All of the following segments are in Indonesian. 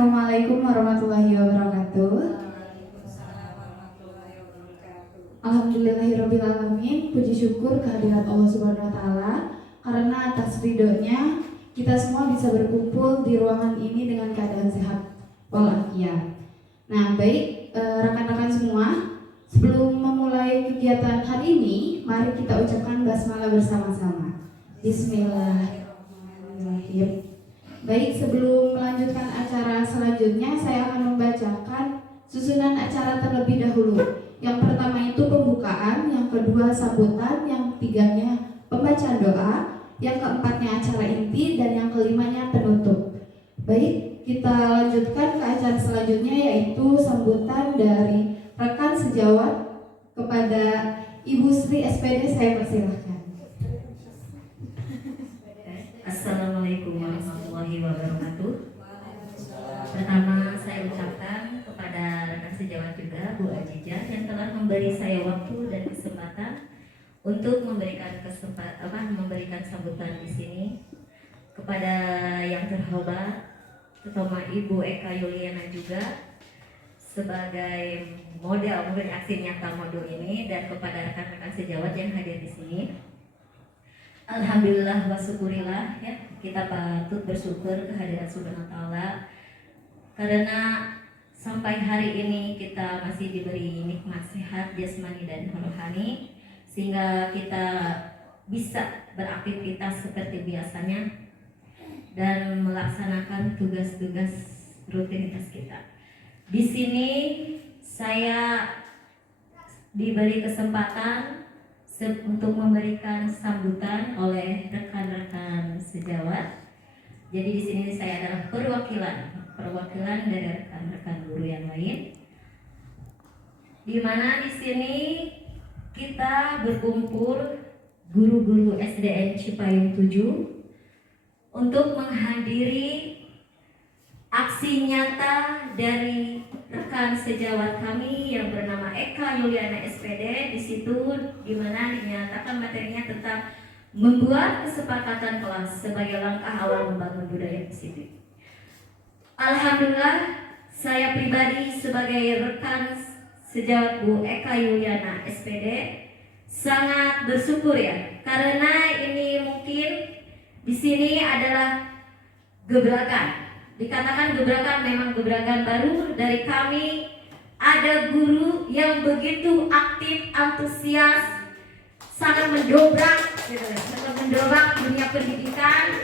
Assalamualaikum warahmatullahi wabarakatuh. Alhamdulillahirrabbilalamin. Puji syukur kehadirat Allah Subhanahu wa Ta'ala, karena atas ridhonya kita semua bisa berkumpul di ruangan ini dengan keadaan sehat walafiat. Nah, baik rekan-rekan semua, sebelum memulai kegiatan hari ini, mari kita ucapkan basmalah bersama-sama. Bismillahirrahmanirrahim. Baik, sebelum melanjutkan acara selanjutnya, saya akan membacakan susunan acara terlebih dahulu. Yang pertama itu pembukaan, yang kedua sambutan, yang ketiganya pembacaan doa, yang keempatnya acara inti, dan yang kelimanya penutup. Baik, kita lanjutkan ke acara selanjutnya, yaitu sambutan dari rekan sejawat kepada Ibu Sri SPD. Saya persilahkan. Assalamualaikum warahmatullahi wabarakatuh. Pertama saya ucapkan kepada rekan sejawat juga Bu Ajijah yang telah memberi saya waktu dan kesempatan untuk memberikan sambutan di sini. Kepada yang terhormat terutama Ibu Eka Yuliana juga sebagai model aksi nyata modul ini, dan kepada rekan-rekan sejawat yang hadir di sini. Alhamdulillah wa syukurillah, ya, kita patut bersyukur kehadiran Subhanahu wa Ta'ala karena sampai hari ini kita masih diberi nikmat sehat jasmani dan rohani, sehingga kita bisa beraktivitas seperti biasanya dan melaksanakan tugas-tugas rutinitas kita. Di sini saya diberi kesempatan untuk memberikan sambutan oleh rekan-rekan sejawat. Jadi di sini saya adalah perwakilan dari rekan-rekan guru yang lain. Di mana di sini kita berkumpul guru-guru SDN Cipayung 7 untuk menghadiri aksi nyata dari rekan sejawat kami yang bernama Eka Yuliana SPD. Di situ dimana dinyatakan materinya tentang membuat kesepakatan kelas sebagai langkah awal membangun budaya positif. Alhamdulillah, saya pribadi sebagai rekan sejawat Bu Eka Yuliana SPD sangat bersyukur, ya, karena ini mungkin di sini adalah gebrakan. Dikatakan gebrakan, memang gebrakan baru dari kami. Ada guru yang begitu aktif, antusias, sangat mendobrak dunia pendidikan.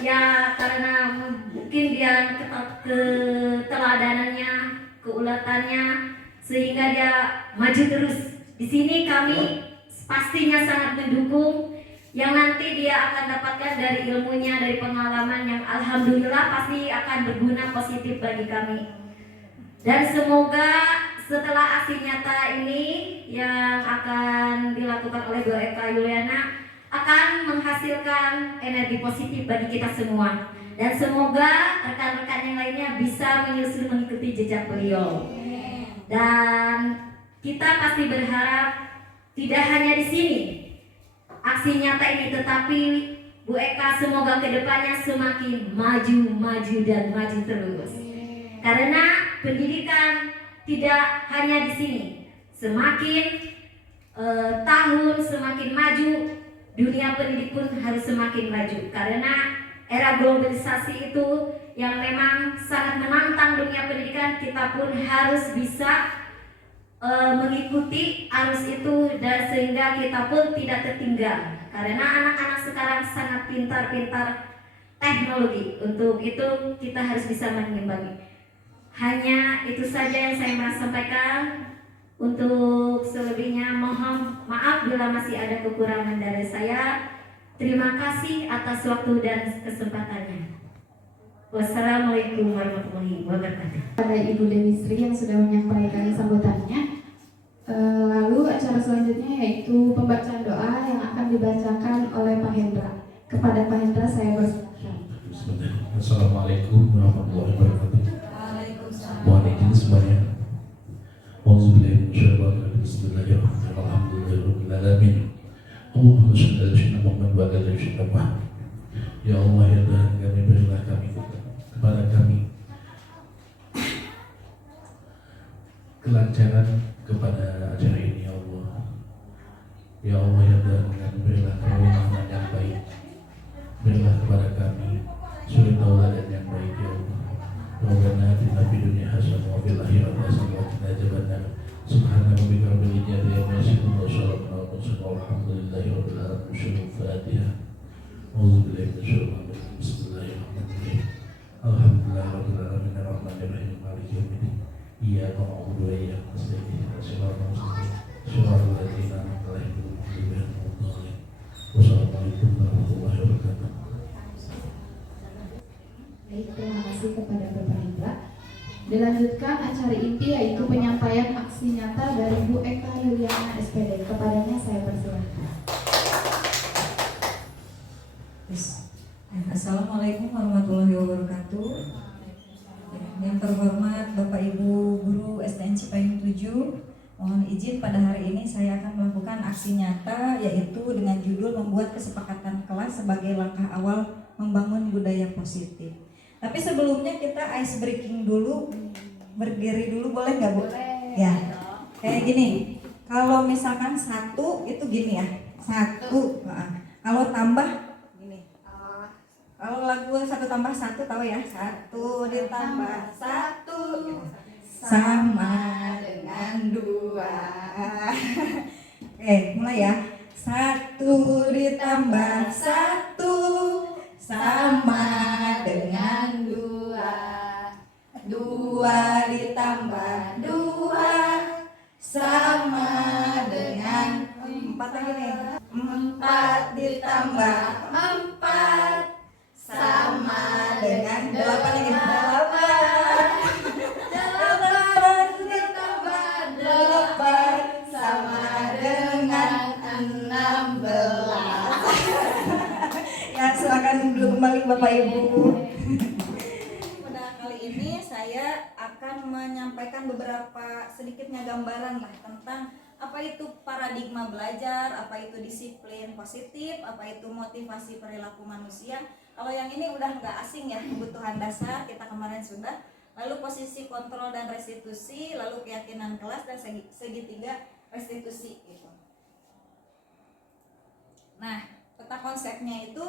Ya, karena mungkin dia keteladanannya, keulatannya, sehingga dia maju terus. Di sini kami pastinya sangat mendukung. Yang nanti dia akan dapatkan dari ilmunya, dari pengalaman yang alhamdulillah pasti akan berguna positif bagi kami. Dan semoga setelah aksi nyata ini yang akan dilakukan oleh Bu Eka Yuliana akan menghasilkan energi positif bagi kita semua. Dan semoga rekan-rekan yang lainnya bisa menyusul mengikuti jejak beliau. Dan kita pasti berharap tidak hanya di sini aksi nyata ini, tetapi Bu Eka semoga kedepannya semakin maju dan maju terus. Karena pendidikan tidak hanya di sini. Semakin tahun semakin maju, dunia pendidik pun harus semakin maju. Karena era globalisasi itu yang memang sangat menantang dunia pendidikan, kita pun harus bisa mengikuti arus itu, dan sehingga kita pun tidak tertinggal. Karena anak-anak sekarang sangat pintar teknologi. Untuk itu kita harus bisa mengimbangi. Hanya itu saja yang saya mau sampaikan. Untuk selebihnya mohon maaf bila masih ada kekurangan dari saya. Terima kasih atas waktu dan kesempatannya. Wassalamualaikum warahmatullahi wabarakatuh. Pada Ibu Dewi Sri yang sudah menyampaikan sambutannya. Lalu acara selanjutnya yaitu pembacaan doa yang akan dibacakan oleh Pak Hendra. Kepada Pak Hendra saya bersilakan. Assalamualaikum warahmatullahi wabarakatuh. Mohon izin semuanya. Bismillahirrahmanirrahim. Allahumma shalli ala sayyidina Muhammad wa ala ali sayyidina Muhammad. Ya Allah, ya Tuhan kami, berilah kami kepada kelancaran kepada acara ini ya Allah. Ya Allah ya Tuhan, berilah kewenangan yang baik, berilah kepada kami suri tauladan yang baik ya Allah. Rabbana atina fid dunya hasanah wa fil akhirati hasanah wa qina adzabannar. Subhana rabbika rabbil izzati amma yasifun wa salamun alal mursalin walhamdulillahi rabbil alamin. Al-Fatihah. A'udzu billahi minasyaitonir rajim. Bismillahirrahmanirrahim. Alhamdulillahirabbil alamin arrahmanir rahim maliki yaumiddin. Iyyaka na'budu wa iyyaka nasta'in. Ihdinas siratal mustaqim. Shiratal ladzina an'amta 'alaihim ghairil maghdubi 'alaihim. Wassalamualaikum warahmatullahi wabarakatuh. Baik, terima kasih kepada Bapak Indra. Dilanjutkan acara inti yaitu penyampaian aksi nyata dari Bu Eka Yuliana SPD. Kepadanya saya persilahkan. Assalamualaikum warahmatullahi wabarakatuh. Yang terhormat Bapak Ibu Guru STN Cipayung 7, mohon izin pada hari ini saya akan melakukan aksi nyata yaitu dengan judul membuat kesepakatan kelas sebagai langkah awal membangun budaya positif. Tapi sebelumnya kita ice breaking dulu, berdiri dulu boleh nggak Bu? Ya, kayak gini. Kalau misalkan satu itu gini ya, satu. Kalau tambah gini. Kalau lagu satu tambah satu tahu ya, satu ditambah satu sama dengan dua. Oke, mulai ya. Satu ditambah satu sama dengan dua. Dua ditambah dua sama dengan empat lagi nih. Empat ditambah empat sama dengan delapan lagi. Delapan ditambah delapan sama dengan 16. Ya, silakan dulu kembali Bapak Ibu. Pada kali ini saya akan menyampaikan beberapa sedikitnya gambaran lah tentang apa itu paradigma belajar, apa itu disiplin positif, apa itu motivasi perilaku manusia. Kalau yang ini udah nggak asing ya, kebutuhan dasar kita kemarin sudah. Lalu posisi kontrol dan restitusi, lalu keyakinan kelas dan segitiga restitusi gitu. Nah, peta konsepnya itu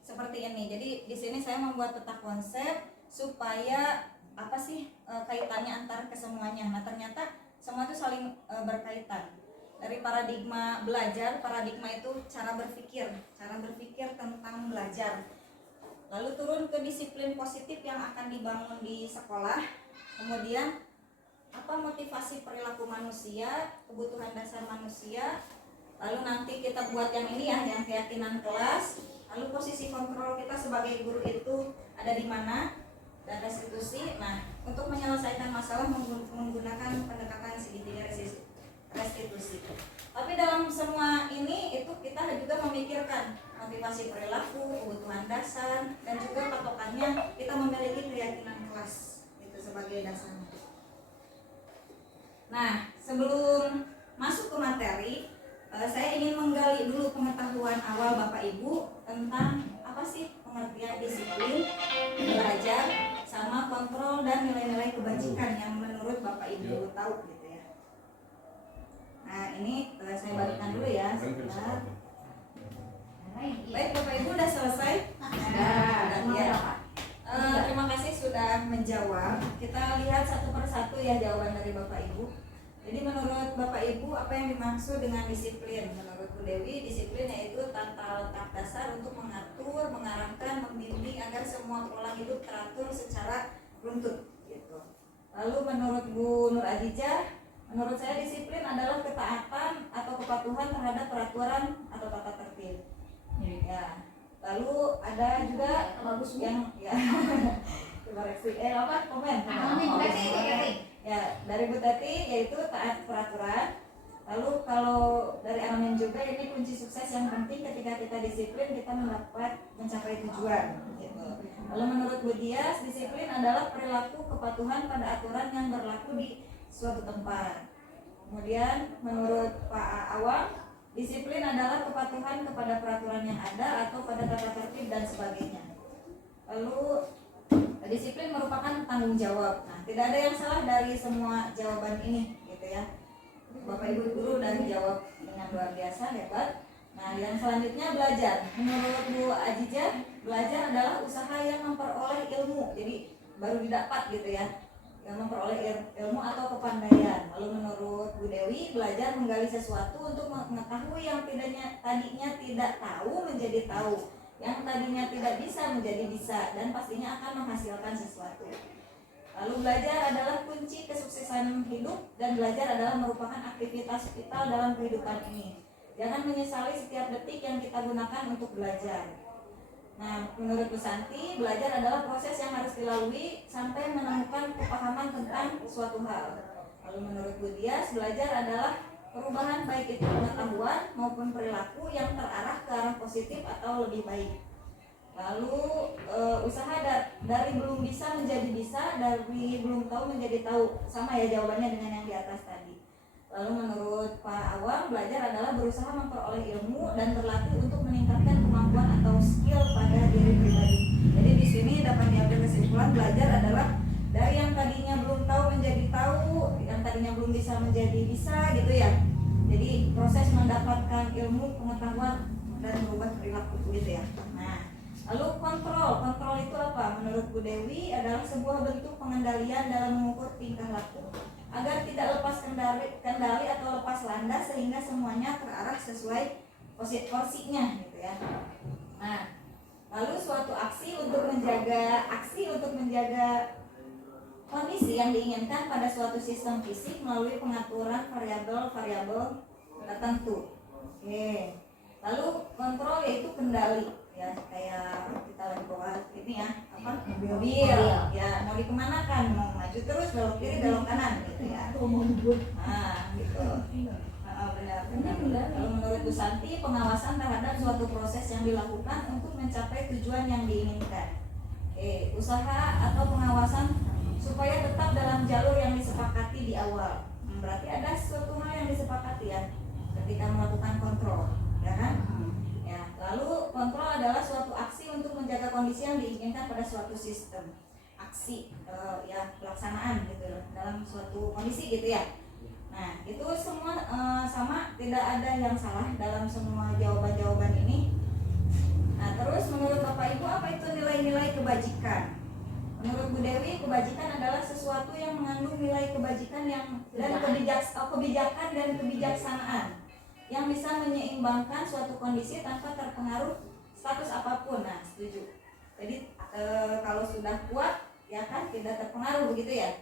seperti ini. Jadi di sini saya membuat peta konsep supaya apa sih kaitannya antar kesemuanya. Nah, ternyata semua itu saling berkaitan. Dari paradigma belajar, paradigma itu cara berpikir tentang belajar. Lalu turun ke disiplin positif yang akan dibangun di sekolah. Kemudian apa motivasi perilaku manusia, kebutuhan dasar manusia. Lalu nanti kita buat yang ini ya, yang keyakinan kelas. Lalu posisi kontrol kita sebagai guru itu ada di mana, dan restitusi. Nah, untuk menyelesaikan masalah menggunakan pendekatan segitiga restitusi. Tapi dalam semua ini itu kita juga memikirkan motivasi perilaku, kebutuhan dasar, dan juga patokannya kita memiliki keyakinan kelas itu sebagai dasarnya. Nah, sebelum masuk ke materi, saya ingin menggali dulu pengetahuan awal Bapak Ibu tentang apa sih pengertian disiplin, belajar, sama kontrol dan nilai-nilai kebajikan yang menurut Bapak Ibu tahu gitu ya. Nah, ini saya bagikan dulu ya sebentar. Baik, Bapak Ibu udah selesai? Ya. Terima kasih sudah menjawab. Kita lihat satu persatu ya jawaban dari Bapak Ibu. Jadi menurut Bapak Ibu apa yang dimaksud dengan disiplin? Menurut Bu Dewi, disiplin yaitu tata letak dasar untuk mengatur, mengarahkan, membimbing agar semua pola hidup teratur secara runtut gitu. Lalu menurut Bu Nur Adijah, menurut saya disiplin adalah ketaatan atau kepatuhan terhadap peraturan atau tata tertib. Ya. Lalu ada juga bagus yang ya koreksi komen. Ya, dari Bu Tati yaitu taat peraturan. Lalu kalau dari Amin juga ini kunci sukses yang penting ketika kita disiplin kita mencapai tujuan gitu. Lalu menurut Bu Dias, disiplin adalah perilaku kepatuhan pada aturan yang berlaku di suatu tempat. Kemudian menurut Pak Awang, disiplin adalah kepatuhan kepada peraturan yang ada atau pada tata tertib dan sebagainya. Lalu disiplin merupakan tanggung jawab. Nah, tidak ada yang salah dari semua jawaban ini. gitu ya. Bapak Ibu guru udah jawab dengan luar biasa, hebat. Nah, yang selanjutnya belajar. Menurut Bu Ajijah, belajar adalah usaha yang memperoleh ilmu. Jadi baru didapat gitu ya, yang memperoleh ilmu atau kepandaian. Lalu menurut Bu Dewi, belajar menggali sesuatu untuk mengetahui yang tadinya tidak tahu menjadi tahu, yang tadinya tidak bisa menjadi bisa, dan pastinya akan menghasilkan sesuatu. Lalu belajar adalah kunci kesuksesan hidup, dan belajar adalah merupakan aktivitas vital dalam kehidupan ini. Jangan menyesali setiap detik yang kita gunakan untuk belajar. Nah, menurut Bu Santi, belajar adalah proses yang harus dilalui sampai menemukan kepahaman tentang suatu hal. Lalu menurut Bu Dias, belajar adalah perubahan baik itu pengetahuan maupun perilaku yang terarah ke arah positif atau lebih baik. Lalu usaha dari belum bisa menjadi bisa, dari belum tahu menjadi tahu. Sama ya jawabannya dengan yang di atas tadi. Lalu menurut Pak Awang, belajar adalah berusaha memperoleh ilmu dan berlatih untuk meningkatkan kemampuan atau skill pada diri pribadi. Jadi di sini dapat diambil kesimpulan, belajar adalah dari yang tadinya belum tahu menjadi tahu, yang tadinya belum bisa menjadi bisa gitu ya. Jadi proses mendapatkan ilmu, pengetahuan, dan merubah perilaku gitu ya. Nah, lalu kontrol itu apa? Menurut Bu Dewi adalah sebuah bentuk pengendalian dalam mengukur tingkah laku agar tidak lepas kendali atau lepas landas sehingga semuanya terarah sesuai porsinya gitu ya. Nah, lalu suatu aksi untuk menjaga kondisi yang diinginkan pada suatu sistem fisik melalui pengaturan variabel tertentu. Oke. Lalu kontrol yaitu kendali ya, kayak kita lagi bawa ini ya, mobil ya, mau dikemanakan, mau maju terus, belok kiri, belok kanan gitu ya. Nah gitu. Benar. Lalu menurut Bu Santi, pengawasan terhadap suatu proses yang dilakukan untuk mencapai tujuan yang diinginkan. Usaha atau pengawasan supaya tetap dalam jalur yang disepakati di awal. Berarti ada suatu hal yang disepakati ya ketika melakukan kontrol, ya kan? Lalu kontrol adalah suatu aksi untuk menjaga kondisi yang diinginkan pada suatu sistem. Aksi ya pelaksanaan gitu dalam suatu kondisi gitu ya. Nah, itu semua sama, tidak ada yang salah dalam semua jawaban-jawaban ini. Nah, terus menurut Bapak Ibu, apa itu nilai-nilai kebajikan? Menurut Bu Dewi, kebajikan adalah sesuatu yang mengandung nilai kebajikan dan kebijakan dan kebijaksanaan yang bisa menyeimbangkan suatu kondisi tanpa terpengaruh status apapun. Nah, setuju. Jadi kalau sudah kuat ya kan tidak terpengaruh begitu ya.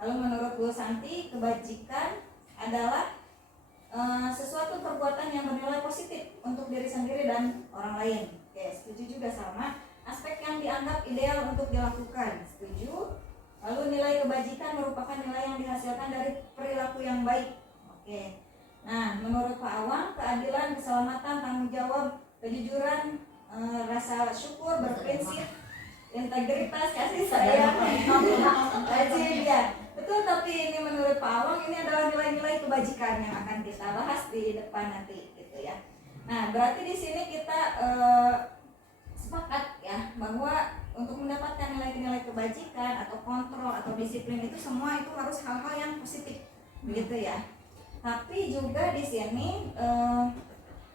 Lalu menurut Bu Santi, kebajikan adalah sesuatu perbuatan yang bernilai positif untuk diri sendiri dan orang lain. Oke, setuju juga sama. Aspek yang dianggap ideal untuk dilakukan, setuju. Lalu nilai kebajikan merupakan nilai yang dihasilkan dari perilaku yang baik. Oke. Nah, menurut Pak Awang, keadilan, keselamatan, tanggung jawab, kejujuran, rasa syukur, berprinsip, integritas, kasih sayang, rajin ya. Betul, tapi ini menurut Pak Awang ini adalah nilai-nilai kebajikan yang akan kita bahas di depan nanti gitu ya. Nah, berarti di sini kita sepakat ya bahwa untuk mendapatkan nilai-nilai kebajikan atau kontrol atau disiplin itu semua itu harus hal-hal yang positif begitu ya. Tapi juga di sini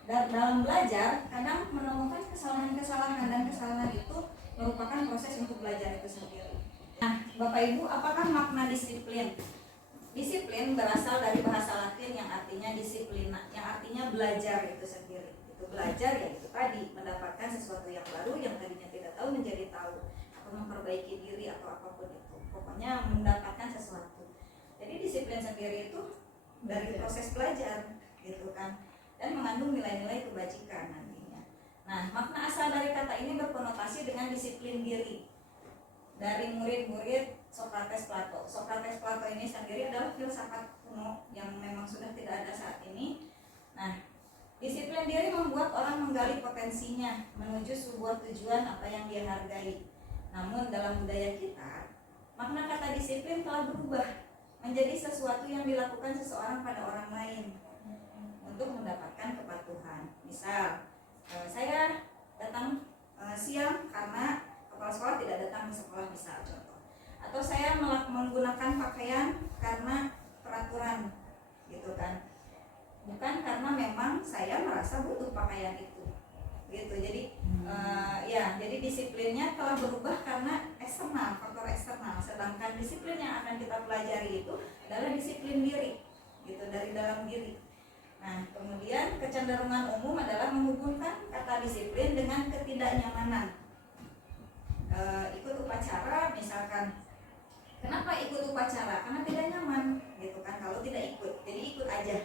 dalam belajar kadang menemukan kesalahan-kesalahan, dan kesalahan itu merupakan proses untuk belajar itu sendiri. Nah, Bapak Ibu, apakah makna disiplin? Disiplin berasal dari bahasa Latin yang artinya disiplina, yang artinya belajar itu sendiri. Itu belajar ya itu tadi, mendapatkan sesuatu yang baru yang tadinya tidak tahu menjadi tahu, atau memperbaiki diri atau apapun itu. Pokoknya mendapatkan sesuatu. Jadi disiplin sendiri itu dari proses belajar gitu kan, dan mengandung nilai-nilai kebajikan nantinya. Nah, makna asal dari kata ini berkonotasi dengan disiplin diri dari murid-murid Socrates Plato. Socrates Plato ini sendiri adalah filsafat kuno yang memang sudah tidak ada saat ini. Nah, disiplin diri membuat orang menggali potensinya menuju sebuah tujuan apa yang dia hargai. Namun dalam budaya kita, makna kata disiplin telah berubah menjadi sesuatu yang dilakukan seseorang pada orang lain untuk mendapatkan kepatuhan. Misal, saya datang siang karena kepala sekolah tidak datang ke sekolah, misal contoh. Atau saya menggunakan pakaian karena peraturan pakaian itu gitu. Jadi jadi disiplinnya telah berubah karena eksternal, faktor eksternal, sedangkan disiplin yang akan kita pelajari itu adalah disiplin diri gitu, dari dalam diri. Nah, kemudian kecenderungan umum adalah menghubungkan kata disiplin dengan ketidaknyamanan. Ikut upacara misalkan, kenapa ikut upacara? Karena tidak nyaman gitu kan kalau tidak ikut, jadi ikut aja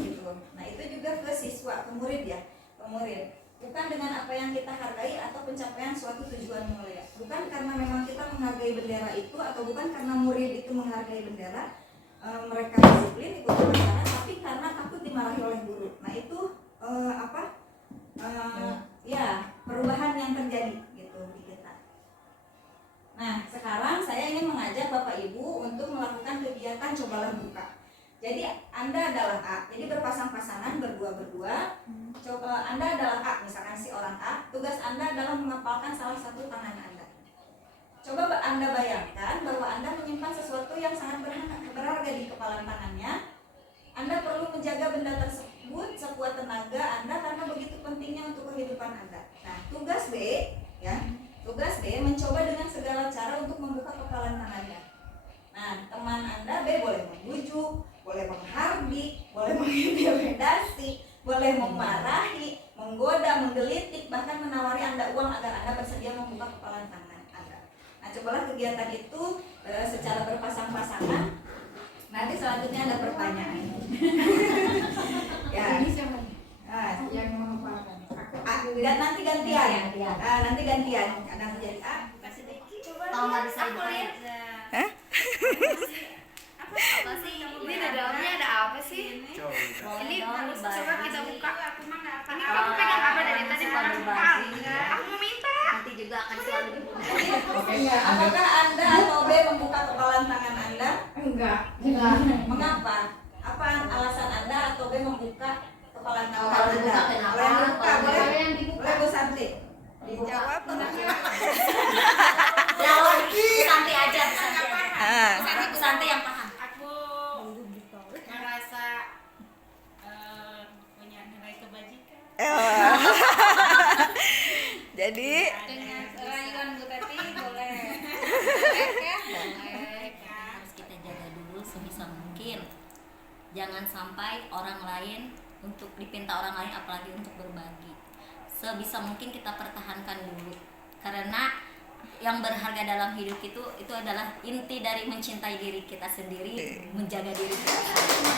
gitu. Nah, itu juga ke siswa, ke murid ya, ke murid. Bukan dengan apa yang kita hargai atau pencapaian suatu tujuan mulia. Bukan karena memang kita menghargai bendera itu, atau bukan karena murid itu menghargai bendera, mereka disiplin ikut upacara, tapi karena takut dimarahi oleh guru. Nah, itu perubahan yang terjadi gitu di kita. Nah, sekarang saya ingin mengajak Bapak Ibu untuk melakukan kegiatan cobalah buka. Jadi Anda adalah A, jadi berpasang-pasangan, berdua-berdua. Coba Anda adalah A, misalkan si orang A, tugas Anda adalah mengepalkan salah satu tangan Anda. Coba Anda bayangkan bahwa Anda menyimpan sesuatu yang sangat berharga di kepala tangannya. Anda perlu menjaga benda tersebut sekuat tenaga Anda karena begitu pentingnya untuk kehidupan Anda. Nah, tugas B mencoba dengan segala cara untuk membuka kepalan tangannya. Nah, teman Anda B boleh membujuk, boleh menghardik, boleh mengintimidasi, boleh memarahi, menggoda, menggelitik, bahkan menawari Anda uang agar Anda bersedia membuka kepalan tangan Anda. Nah, cobalah kegiatan itu secara berpasang-pasangan. Nanti selanjutnya ada pertanyaan. Ya. Ini siapa nih? Yang menghafalkan. Dan nanti gantian. Nanti gantian. Kadang jadi A, kasih Deki. Tahu bisa lihat. Apa sih? Ini di dalamnya ada apa sih? Ini harus coba kita buka. Ini kamu pegang apa dari tadi? Aku mau minta. Nanti juga akan selalu dibuka. Apakah Anda atau B membuka kepalan tangan Anda? Enggak. Mengapa? Apa alasan Anda atau B membuka kepalan tangan Kalau Anda? dibuka kenapa? Boleh dibuka, boleh. Boleh yang dibuka. Boleh Bu Santi. Dijawab Jawab Santi aja, Bu Santi yang paham. Aku merasa punya nilai kebajikan. Jadi Dengan rayuan Bu Tati boleh. Harus kita jaga dulu sebisa mungkin. Jangan sampai orang lain untuk dipinta orang lain, apalagi untuk berbagi. Sebisa mungkin kita pertahankan dulu, karena yang berharga dalam hidup itu adalah inti dari mencintai diri kita sendiri, menjaga diri kita sendiri.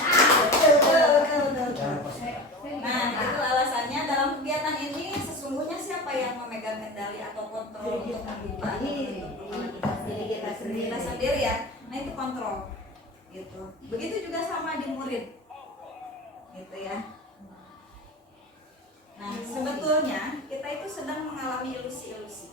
Nah, itu alasannya dalam kegiatan ini sesungguhnya siapa yang memegang kendali atau kontrol untuk membuka diri kita sendiri ya. Nah, itu kontrol gitu. Begitu juga sama di murid gitu ya. Nah, sebetulnya kita itu sedang mengalami ilusi-ilusi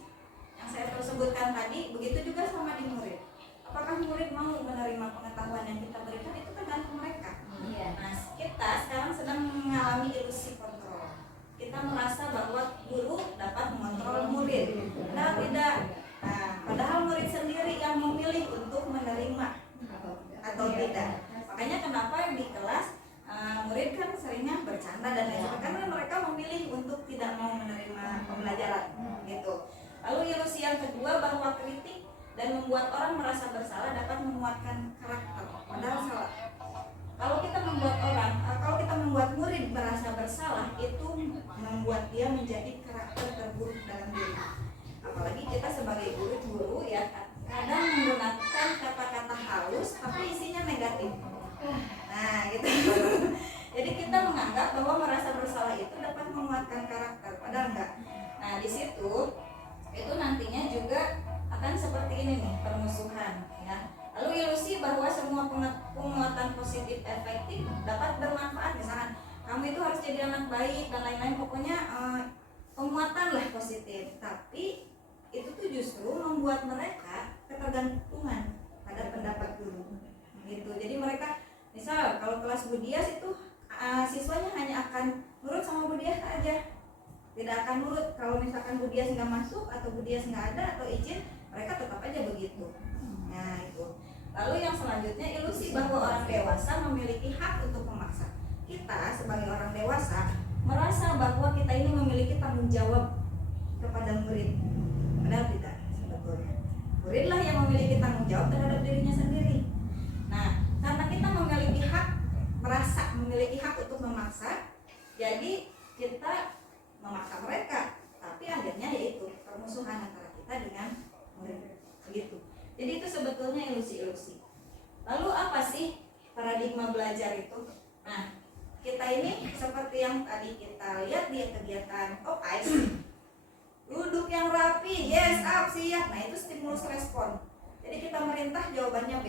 yang saya sebutkan tadi. Begitu juga sama di murid. Apakah murid mau menerima pengetahuan yang kita berikan, itu tergantung mereka. Nah, kita sekarang sedang mengalami ilusi kontrol. Kita merasa bahwa guru dapat mengontrol murid. Padahal tidak. Nah, padahal murid sendiri yang memilih untuk menerima atau tidak. Makanya kenapa di kelas murid kan seringnya bercanda dan lain sebagainya, karena mereka memilih untuk tidak mau menerima pembelajaran gitu. Lalu ilusi yang kedua bahwa kritik dan membuat orang merasa bersalah dapat menguatkan karakter, padahal salah. Kalau kita membuat murid merasa bersalah, itu membuat dia menjadi karakter terburuk dalam diri. Apalagi kita sebagai guru ya kadang menggunakan kata-kata halus tapi isinya negatif. Nah, gitu. Jadi kita menganggap bahwa merasa bersalah itu dapat menguatkan karakter, padahal enggak. Nah, di situ itu nantinya juga akan seperti ini nih, permusuhan ya. Lalu ilusi bahwa semua penguatan positif efektif dapat bermanfaat. Misalkan kamu itu harus jadi anak baik dan lain-lain, pokoknya penguatan lah positif. Tapi itu tuh justru membuat mereka ketergantungan pada pendapat guru gitu. Jadi mereka misal kalau kelas Budias itu siswanya hanya akan nurut sama Budias aja, tidak akan nurut kalau misalkan Budias nggak masuk atau Budias nggak ada atau izin, mereka tetap aja begitu. Nah, itu. Lalu yang selanjutnya ilusi bahwa orang dewasa memiliki hak untuk memaksa. Kita sebagai orang dewasa merasa bahwa kita ini memiliki tanggung jawab kepada murid. Padahal tidak sebetulnya. Muridlah yang memiliki tanggung jawab terhadap dirinya sendiri. Nah, karena kita memiliki hak, merasa memiliki hak untuk memaksa, jadi kita memaksa mereka, tapi akhirnya yaitu permusuhan antara kita dengan murid. Begitu. Jadi itu sebetulnya ilusi-ilusi. Lalu apa sih paradigma belajar itu? Nah, kita ini seperti yang tadi kita lihat di kegiatan OIS, duduk yang rapi, yes, up, siap. Nah, itu stimulus respon. Jadi kita merintah jawabannya B,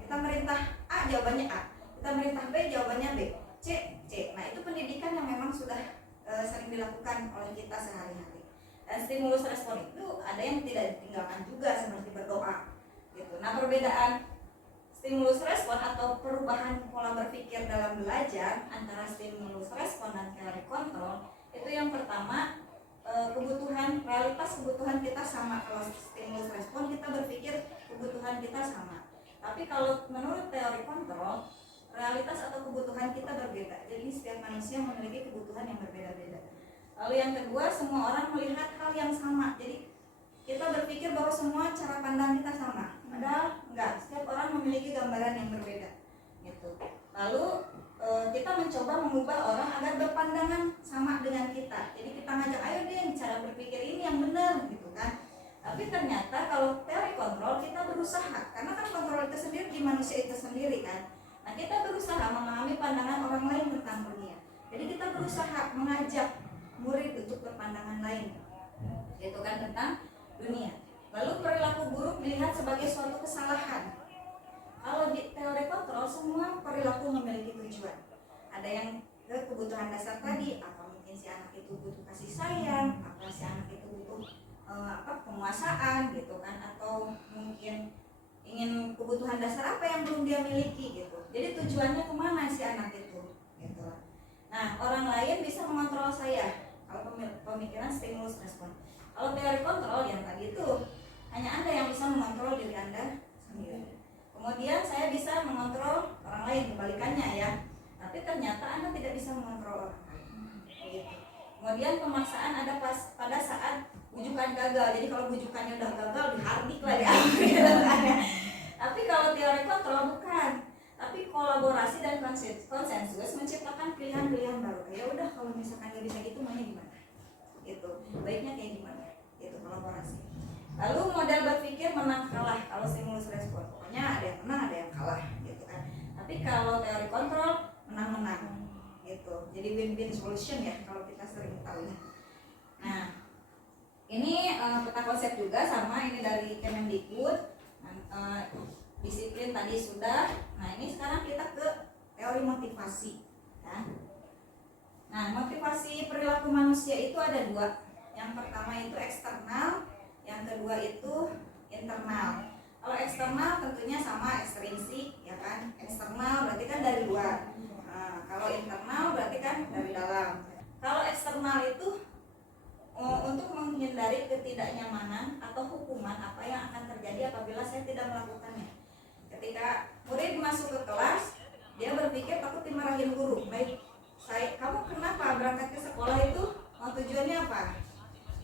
kita merintah A jawabannya A, kita merintah B jawabannya B, C, C. Nah, itu pendidikan yang memang sudah sering dilakukan oleh kita sehari-hari. Dan stimulus respon itu ada yang tidak ditinggalkan juga, seperti berdoa gitu. Nah, perbedaan stimulus respon atau perubahan pola berpikir dalam belajar antara stimulus respon dan teori kontrol itu yang pertama, kebutuhan, realitas kebutuhan kita sama. Kalau stimulus respon kita berpikir kebutuhan kita sama, tapi kalau menurut teori kontrol realitas atau kebutuhan kita berbeda. Jadi setiap manusia memiliki kebutuhan yang berbeda-beda. Lalu yang kedua, semua orang melihat hal yang sama. Jadi kita berpikir bahwa semua cara pandang kita sama, padahal enggak, setiap orang memiliki gambaran yang berbeda gitu. Lalu kita mencoba mengubah orang agar berpandangan sama dengan kita. Jadi kita ngajak, ayo deh cara berpikir ini yang benar gitu kan. Tapi ternyata kalau teori kontrol kita berusaha, karena kan kontrol itu sendiri di manusia itu sendiri kan. Nah, kita berusaha memahami pandangan orang lain tentang dunia. Jadi kita berusaha mengajak murid untuk berpandangan lain gitu kan tentang dunia. Lalu perilaku buruk dilihat sebagai suatu kesalahan. Kalau di teori kontrol semua perilaku memiliki tujuan. Ada yang kebutuhan dasar tadi, apa mungkin si anak itu butuh kasih sayang, apa si anak itu butuh penguasaan gitu kan, atau mungkin ingin kebutuhan dasar apa yang belum dia miliki gitu. Jadi tujuannya kemana si anak itu gitu. Nah, orang lain bisa mengontrol saya kalau pemikiran stimulus respon. Kalau teori kontrol yang tadi itu hanya Anda yang bisa mengontrol diri Anda sendiri. Kemudian saya bisa mengontrol orang lain, kebalikannya ya. Tapi ternyata Anda tidak bisa mengontrol orang lain. Gitu. Kemudian pemaksaan ada pada saat bujukan gagal. Jadi kalau bujukannya udah gagal, dihardik lah diambil. Tapi kalau teori kontrol bukan. Tapi kolaborasi dan konsensus menciptakan pilihan-pilihan baru. Ya udah, kalau misalkan nggak bisa gitu, maunya gimana? Gitu. Baiknya kayak gimana? Gitu, kolaborasi. Lalu model berpikir menang kalah kalau stimulus respon. Pokoknya ada yang menang, ada yang kalah gitu kan. Tapi kalau teori kontrol menang-menang gitu. Jadi win-win solution ya kalau kita sering tahu. Nah, ini peta konsep juga sama, ini dari Kemendikbud. Disiplin tadi sudah. Nah, ini sekarang kita ke teori motivasi ya. Nah, motivasi perilaku manusia itu ada dua. Yang pertama itu eksternal, yang kedua itu internal. Kalau eksternal tentunya sama ekstrinsik ya kan. Eksternal berarti kan dari luar. Nah, kalau internal berarti kan dari dalam. Kalau eksternal itu untuk menghindari ketidaknyamanan atau hukuman apa yang akan terjadi apabila saya tidak melakukannya. Ketika murid masuk ke kelas, dia berpikir takut dimarahin guru. Baik, kamu kenapa berangkat ke sekolah itu? Tujuannya apa?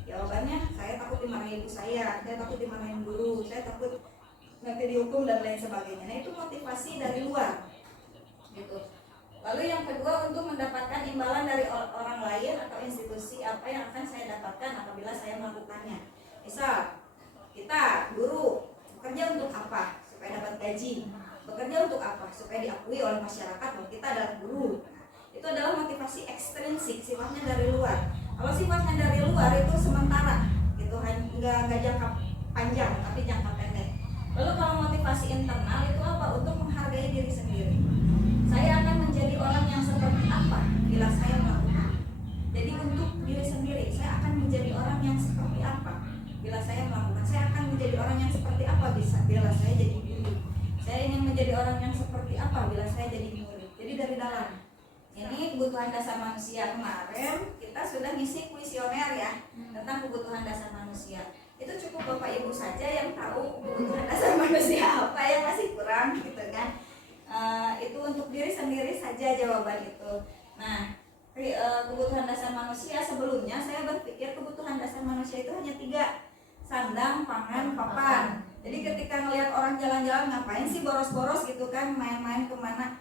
Jawabannya, saya takut dimarahin ibu saya takut dimarahin guru, saya takut nanti dihukum dan lain sebagainya. Nah, itu motivasi dari luar gitu. Lalu yang kedua, untuk mendapatkan imbalan dari orang lain atau institusi apa yang akan saya dapatkan apabila saya melakukannya. Misal, kita guru bekerja untuk apa? Supaya dapat gaji. Bekerja untuk apa? Supaya diakui oleh masyarakat bahwa kita adalah guru. Nah, itu adalah motivasi ekstrinsik, sifatnya dari luar. Kalau sifatnya dari luar itu sementara gitu, nggak jangka panjang tapi jangka pendek. Lalu kalau motivasi internal itu apa? Untuk menghargai diri sendiri. Saya akan menjadi orang yang seperti apa bila saya melakukan. Jadi untuk diri sendiri, saya akan menjadi orang yang seperti apa bila saya melakukan. Saya akan menjadi orang yang seperti apa bila saya jadi guru. Saya ingin menjadi orang yang seperti apa bila saya jadi murid. Jadi dari dalam. Ini kebutuhan dasar manusia. Kemarin kita sudah ngisi kuesioner ya tentang kebutuhan dasar manusia. Itu cukup Bapak Ibu saja yang tahu kebutuhan dasar manusia apa yang masih kurang gitu kan. Itu untuk diri sendiri saja jawaban itu. Nah, kebutuhan dasar manusia. Sebelumnya saya berpikir kebutuhan dasar manusia itu hanya 3, sandang, pangan, papan. Jadi ketika ngelihat orang jalan-jalan, ngapain sih boros-boros gitu kan, main-main kemana,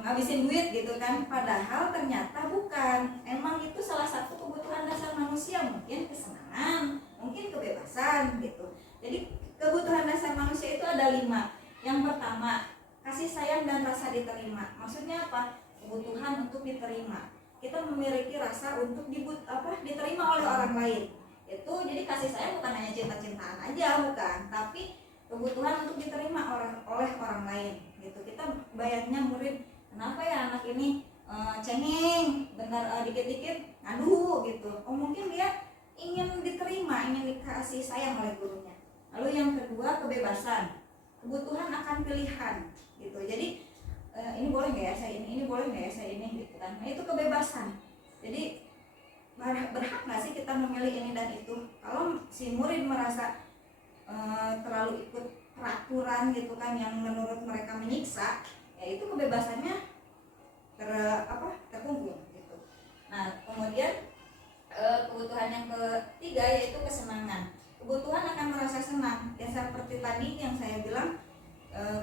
ngabisin duit gitu kan. Padahal ternyata bukan, emang itu salah satu kebutuhan dasar manusia. Mungkin kesenangan, mungkin kebebasan gitu. Jadi kebutuhan dasar manusia itu ada 5. Yang pertama, kasih sayang dan rasa diterima. Maksudnya apa? Kebutuhan untuk diterima. Kita memiliki rasa untuk diterima oleh orang lain. Itu jadi kasih sayang bukan hanya cinta-cintaan aja, bukan, tapi kebutuhan untuk diterima oleh orang lain gitu. Kita bayarnya murid, kenapa ya anak ini cengeng, benar dikit-dikit ngadu gitu. Oh mungkin dia ingin diterima, ingin dikasih sayang oleh gurunya. Lalu yang kedua, kebebasan, kebutuhan akan pilihan gitu. Jadi ini boleh nggak ya saya ini boleh nggak ya saya ini gitu kan. Nah itu kebebasan. Jadi berhak nggak sih kita memilih ini dan itu. Kalau si murid merasa terlalu ikut peraturan gitu kan yang menurut mereka menyiksa, ya itu kebebasannya terkungkung gitu. Nah kemudian kebutuhan yang ketiga yaitu kesenangan. Kebutuhan akan merasa senang, ya seperti tadi yang saya bilang,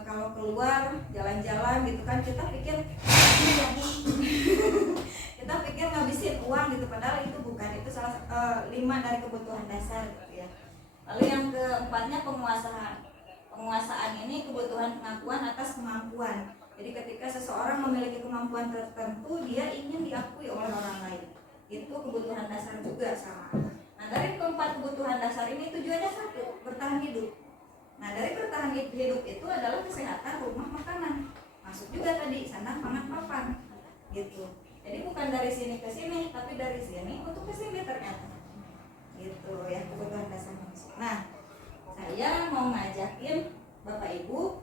kalau keluar jalan-jalan gitu kan kita pikir kita pikir ngabisin uang gitu, padahal itu bukan, itu salah 5 dari kebutuhan dasar gitu ya. Lalu yang keempatnya penguasaan ini kebutuhan pengakuan atas kemampuan. Jadi ketika seseorang memiliki kemampuan tertentu, dia ingin diakui oleh orang lain. Itu kebutuhan dasar juga sama. Nah dari keempat kebutuhan dasar ini tujuannya satu, bertahan hidup. Nah dari bertahan hidup itu adalah kesehatan, rumah, makanan. Masuk juga tadi sandang, pangan, papan gitu. Jadi bukan dari sini ke sini, tapi dari sini untuk ke sini ternyata gitu ya, kebutuhan dasar manusia. Nah saya mau ngajakin Bapak Ibu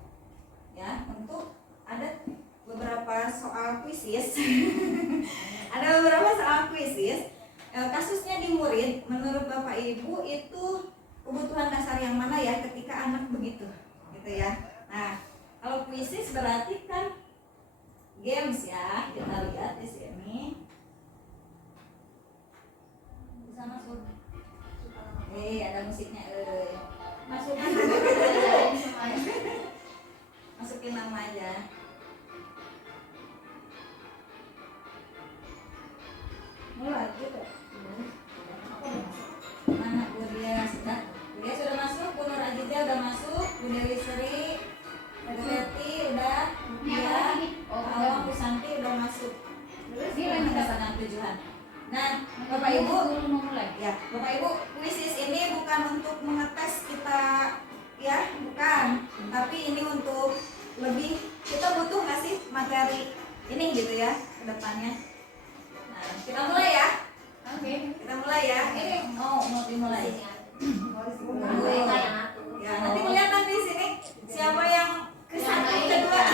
ya untuk ada beberapa soal kuisis. Ada beberapa soal kuisis. Kasusnya di murid, menurut Bapak Ibu itu kebutuhan dasar yang mana ya ketika anak begitu gitu ya. Nah kalau kuisis berarti kan games ya, kita lihat di sini bisa masuk. Ada musiknya. Masukin nama aja. Mulai gitu. Mana Bu Dia sudah masuk, Bu Nur Aziza udah masuk, Bu Dewi Sri, Bu Betty udah, Dia, Awang, Bu Santi udah masuk. Terus ini pasangan tujuan. Nah, Bapak Ibu, ya, Bapak Ibu, kuisis ini bukan untuk mengetes kita, ya, bukan. Tapi ini untuk lebih kita butuh nggak sih materi ini gitu ya ke depannya. Nah, kita mulai ya. Oke, kita mulai ya. Ini mau dimulai. Ya, nanti kelihatan di sini siapa yang kesatu kedua.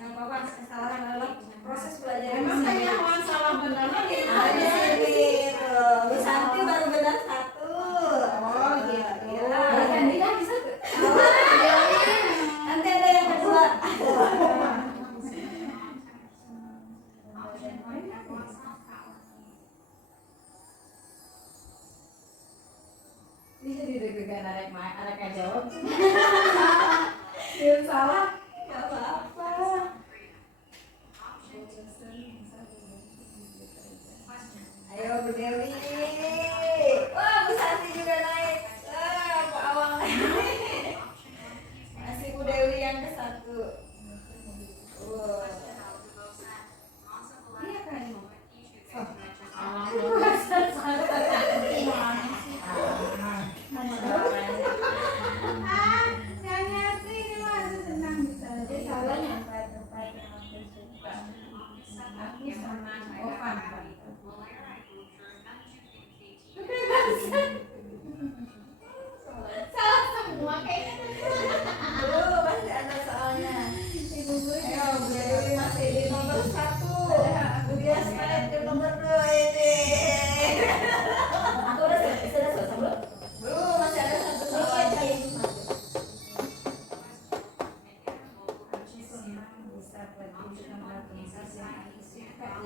Yang bapak kesalahan adalah proses belajar. Emang saya mau salah benar lagi. Bu Santi baru benar 1. Oh gitu. Nanti lagi 1. Nanti ada yang kedua. Bisa dideg-degan anak jawab. Yang salah. Gak apa-apa. Ayo Bu Dewi. Wah Bu Santi juga naik. Wah Bu Awang naik. Masih Bu Dewi yang ke-1. Wow. Iya kan?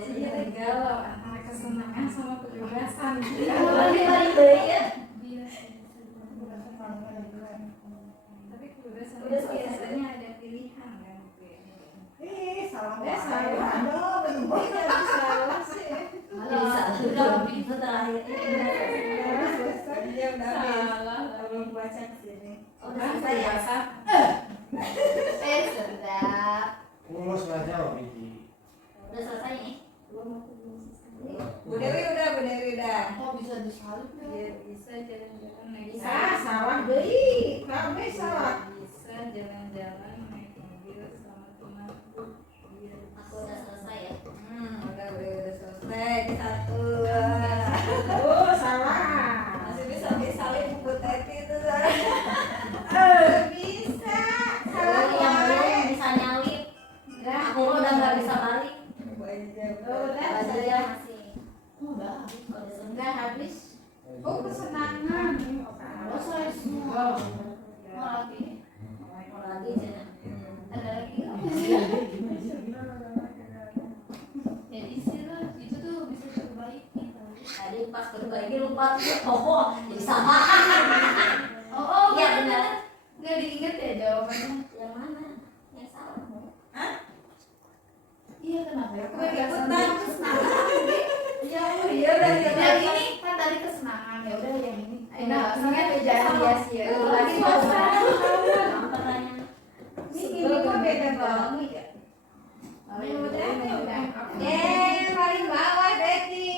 jadi galau antara kesenangan sama kebebasan. Lari-lari deh ya. Tapi kebebasan Udah itu selesai. biasanya ada pilihan kan. salah salah. salah sih. Bisa. Udah setelah ini udah selesai. Dia udah habis. Salah. Belum baca ke sini. Oh, udah selesai ya. Sedap. Ngurus aja Om Biji. Udah selesai nih. Bu Dewi udah. Kok bisa disalib ya? Iya, Bisa jalan-jalan naik Bisa, mobil. salah deui. Kamu salah. Bisa jalan-jalan naik mobil sama temanku. Biar Aku udah selesai ya. Udah selesai. Satu. Oh, salah. Masih bisa disalin buku teti itu. Bisa. Oh, yang belum bisa nyalip. Aku udah nggak bisa balik. Aja ya masih. udah. Oh, udah selesai. Udah habis. Oh, kesenangan. Oh, saya semua. Mau lagi? Mau lagi Cina. Ada lagi nggak? Ya istilah itu tuh bisa diperbaiki. Tadi pas berbagi lupa. Oh, jadi sama. Oh, Iya, benar. Nggak diinget ya jawabannya. Yang mana? Yang salah. Iya kenapa ya? Aku ikutan kesenangan. Iya, Iya, udah, yang ini kan tadi kesenangan ya udah yang ini. Nah, ingat ya sih ya. Lagi Yang pertanyaan. Ini kok beda banget ya? Paling bawah Deti.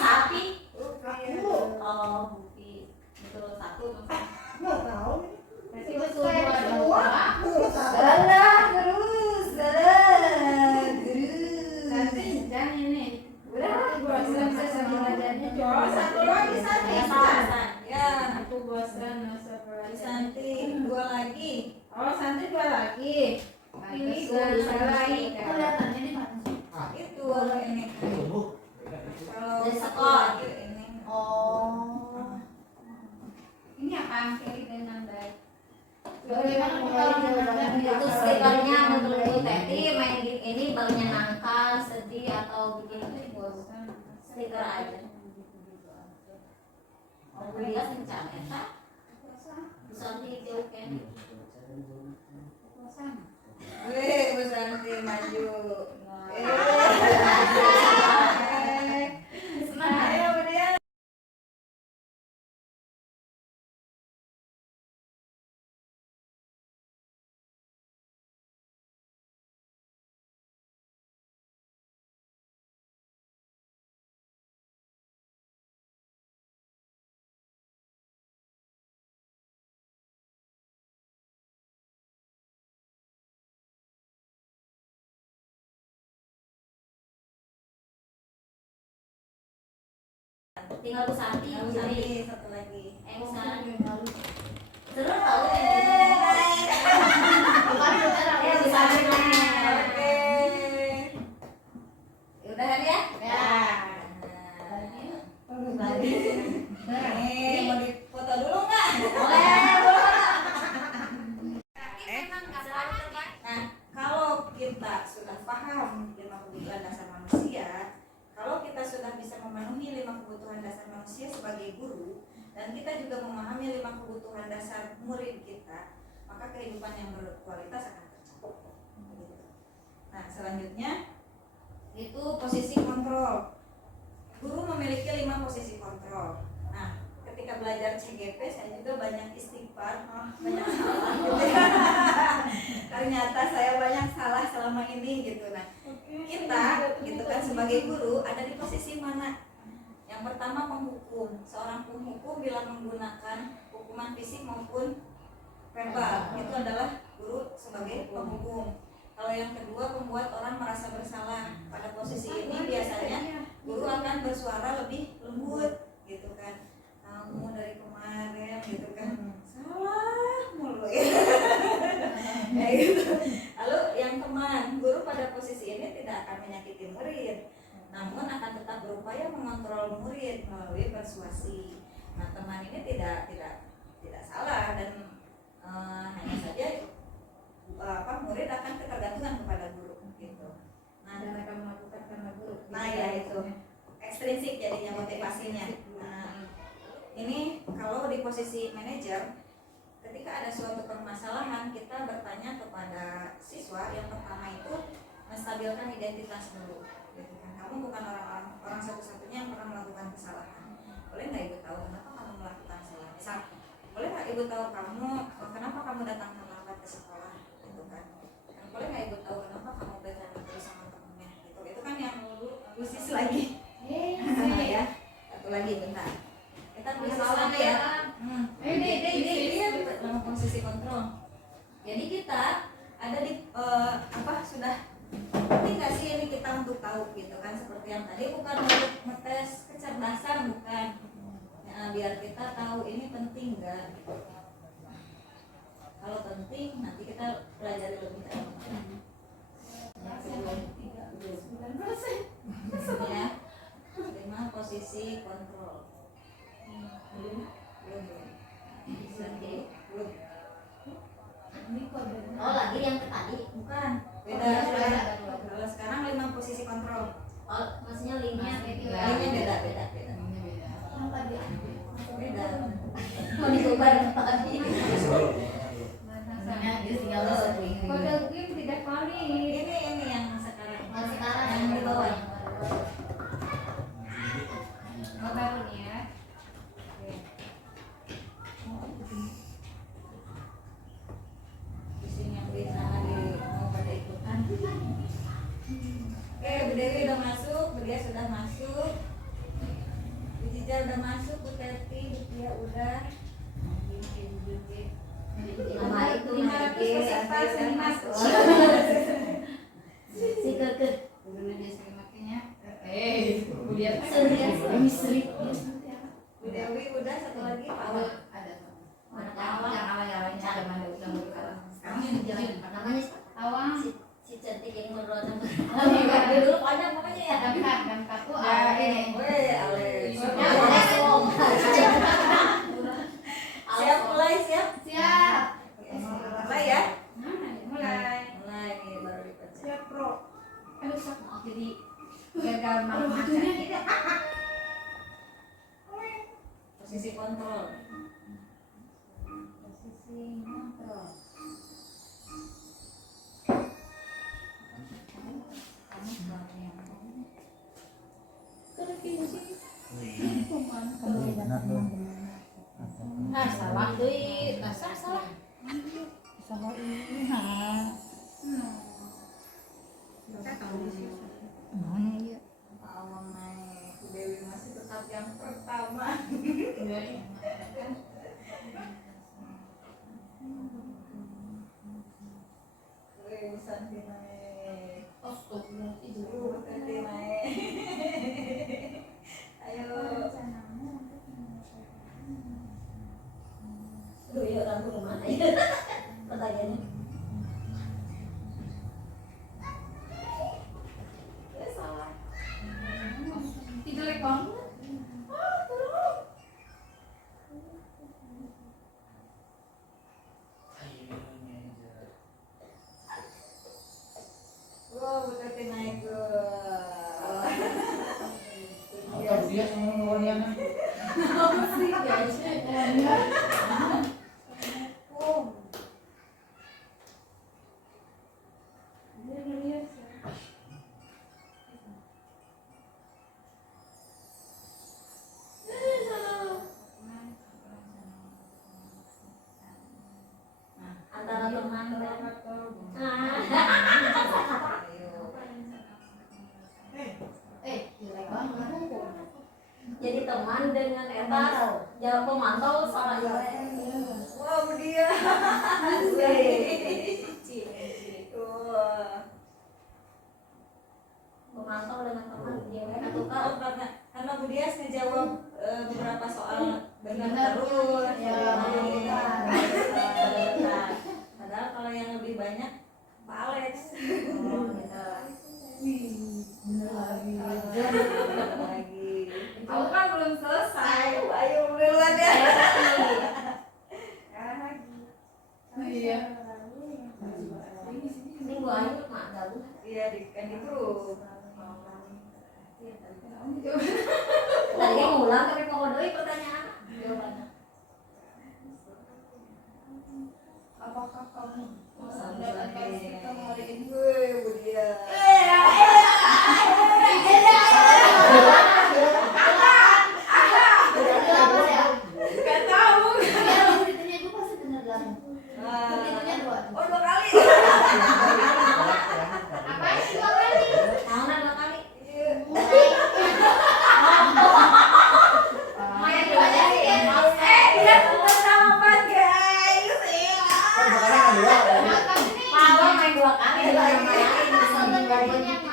Sapi. Oh, bukti. Betul satu. Nggak tahu. Berarti betul dua. Salah terus. Nanti jangan ini. Udah, bosan saya sama belajarnya. Oh, satu lagi Santi. Saya salah. Ya, Aku bosan masa belajar. Santi dua lagi. Oh, Santi dua lagi. Ini Betul, salah Santi. ini. Kelihatannya di mana sih? Itu ini. Kalau Dari satu sekolah. lagi ini. Oh. Ini apa? Pilih dengan baik. Itu stikernya menurut Teti main game ini menyenangkan, sedih atau bikin stiker aja. Oh, kuliah kencang eta. Bisa dijauhkan. Wih, Bu Santi maju. Ayo, dia. Tinggal Bu Santi, Bu Santi. Santi satu lagi. Bu Santi. Seru tau ya. Bu Santi. Oke. Udahan ya? Ya. Lagi. Nih, mau difoto dulu nggak? Nah, kalau kita sudah paham 5 kebutuhan dasar manusia, kalau kita sudah bisa memenuhi 5 kebutuhan dasar manusia sebagai guru, dan kita juga memahami 5 kebutuhan dasar murid kita, maka kehidupan yang berkualitas akan tercapai. Nah, selanjutnya itu posisi kontrol. Guru memiliki 5 posisi kontrol. Nah, ketika belajar CGP saya juga banyak istighfar, banyak salah gitu ya. Ternyata saya banyak salah selama ini gitu. Nah, kita gitu kan sebagai guru ada di posisi mana? Yang pertama penghukum. Seorang penghukum bila menggunakan hukuman fisik maupun verbal, itu adalah guru sebagai penghukum. Kalau yang kedua pembuat orang merasa bersalah. Pada posisi ini biasanya guru akan bersuara lebih lembut gitu kan. Kamu dari kemarin gitu kan salah mulu ya. Kayak gitu. Lalu yang teman, guru pada posisi ini tidak akan menyakiti murid, namun akan tetap berupaya mengontrol murid melalui persuasi. Nah, teman ini tidak salah dan hanya saja murid akan ketergantungan kepada guru gitu. jadinya motivasinya. Nah, ini kalau di posisi manajer, ketika ada suatu permasalahan, kita bertanya kepada siswa. Yang pertama itu menstabilkan identitas dulu, gitu kan. Kamu bukan orang satu-satunya yang pernah melakukan kesalahan. Boleh nggak ibu tahu kenapa kamu melakukan kesalahan? Misal, boleh nggak ibu tahu kenapa kamu datang terlambat ke sekolah, gitu kan? Dan boleh nggak ibu tahu kenapa kamu bercanda terus sama temennya, gitu? Itu kan yang khusus lagi. Ya, satu lagi bentar. Kita tulis lagi ya. Ini nama posisi kontrol. Jadi kita ada di sudah penting nggak sih ini kita untuk tahu, gitu kan? Seperti yang tadi, bukan untuk ngetes kecerdasan, bukan. Ya, biar kita tahu ini penting nggak. Kalau penting nanti kita pelajari lebih dalam. Ya, 5 posisi kontrol. Belum. Oh, lagi yang tadi. Bukan. Beda. Kalau sekarang 5 posisi kontrol. Oh, maksudnya linknya Lainnya beda. Beda. mau dicoba tadi. Kode game tidak valid. Ini yang sekarang. Sekarang Yang di bawah. Oh, baru nih ya. Di sini yang di sana mau pada ikutan. Oke, Bu Dewi udah masuk, Bu Dia sudah masuk, Bu Cica udah masuk, Bu Teti, Bu Tia udah. Nama itu 500 peserta sini masuk. si keke. Bu Dewi udah, satu lagi Pak Awan. Namanya Awang. si cantik yang ngobrol sama dulu panjang pokoknya ya. Weh, Ale. Ya, Siap mulai, siap. Siap. Mulai ya. Mulai. Mulai nih baru dipencet. Siap, Bro. Aduh, jadi gagal makan. Posisi kontrol. salah deui, salah. Awang naik, Bu Dewi masih tetap yang pertama. Wih, Santi naik. Santi naik. Ayo. Aduh, ya orang tuh mana ya? Pertanyaannya. Ya salah. Jelek banget. Wow, Bu Teti naik ke. Dia semua ngomongnya. Antara teman dan jelek banget. Jadi teman dengan etas, jawab pemantau sama jelek. Wow, Bu Dia. Wah. Pemantau dengan teman jelek atau Oh, karena Bu Dias ngejawab beberapa soal benar terus. Padahal kalau yang lebih banyak Pak Alex. Bener lagi. Aku kan belum selesai. Ayo duluan ya. Iya. ini gua aja mak gabung. Iya, kan di grup.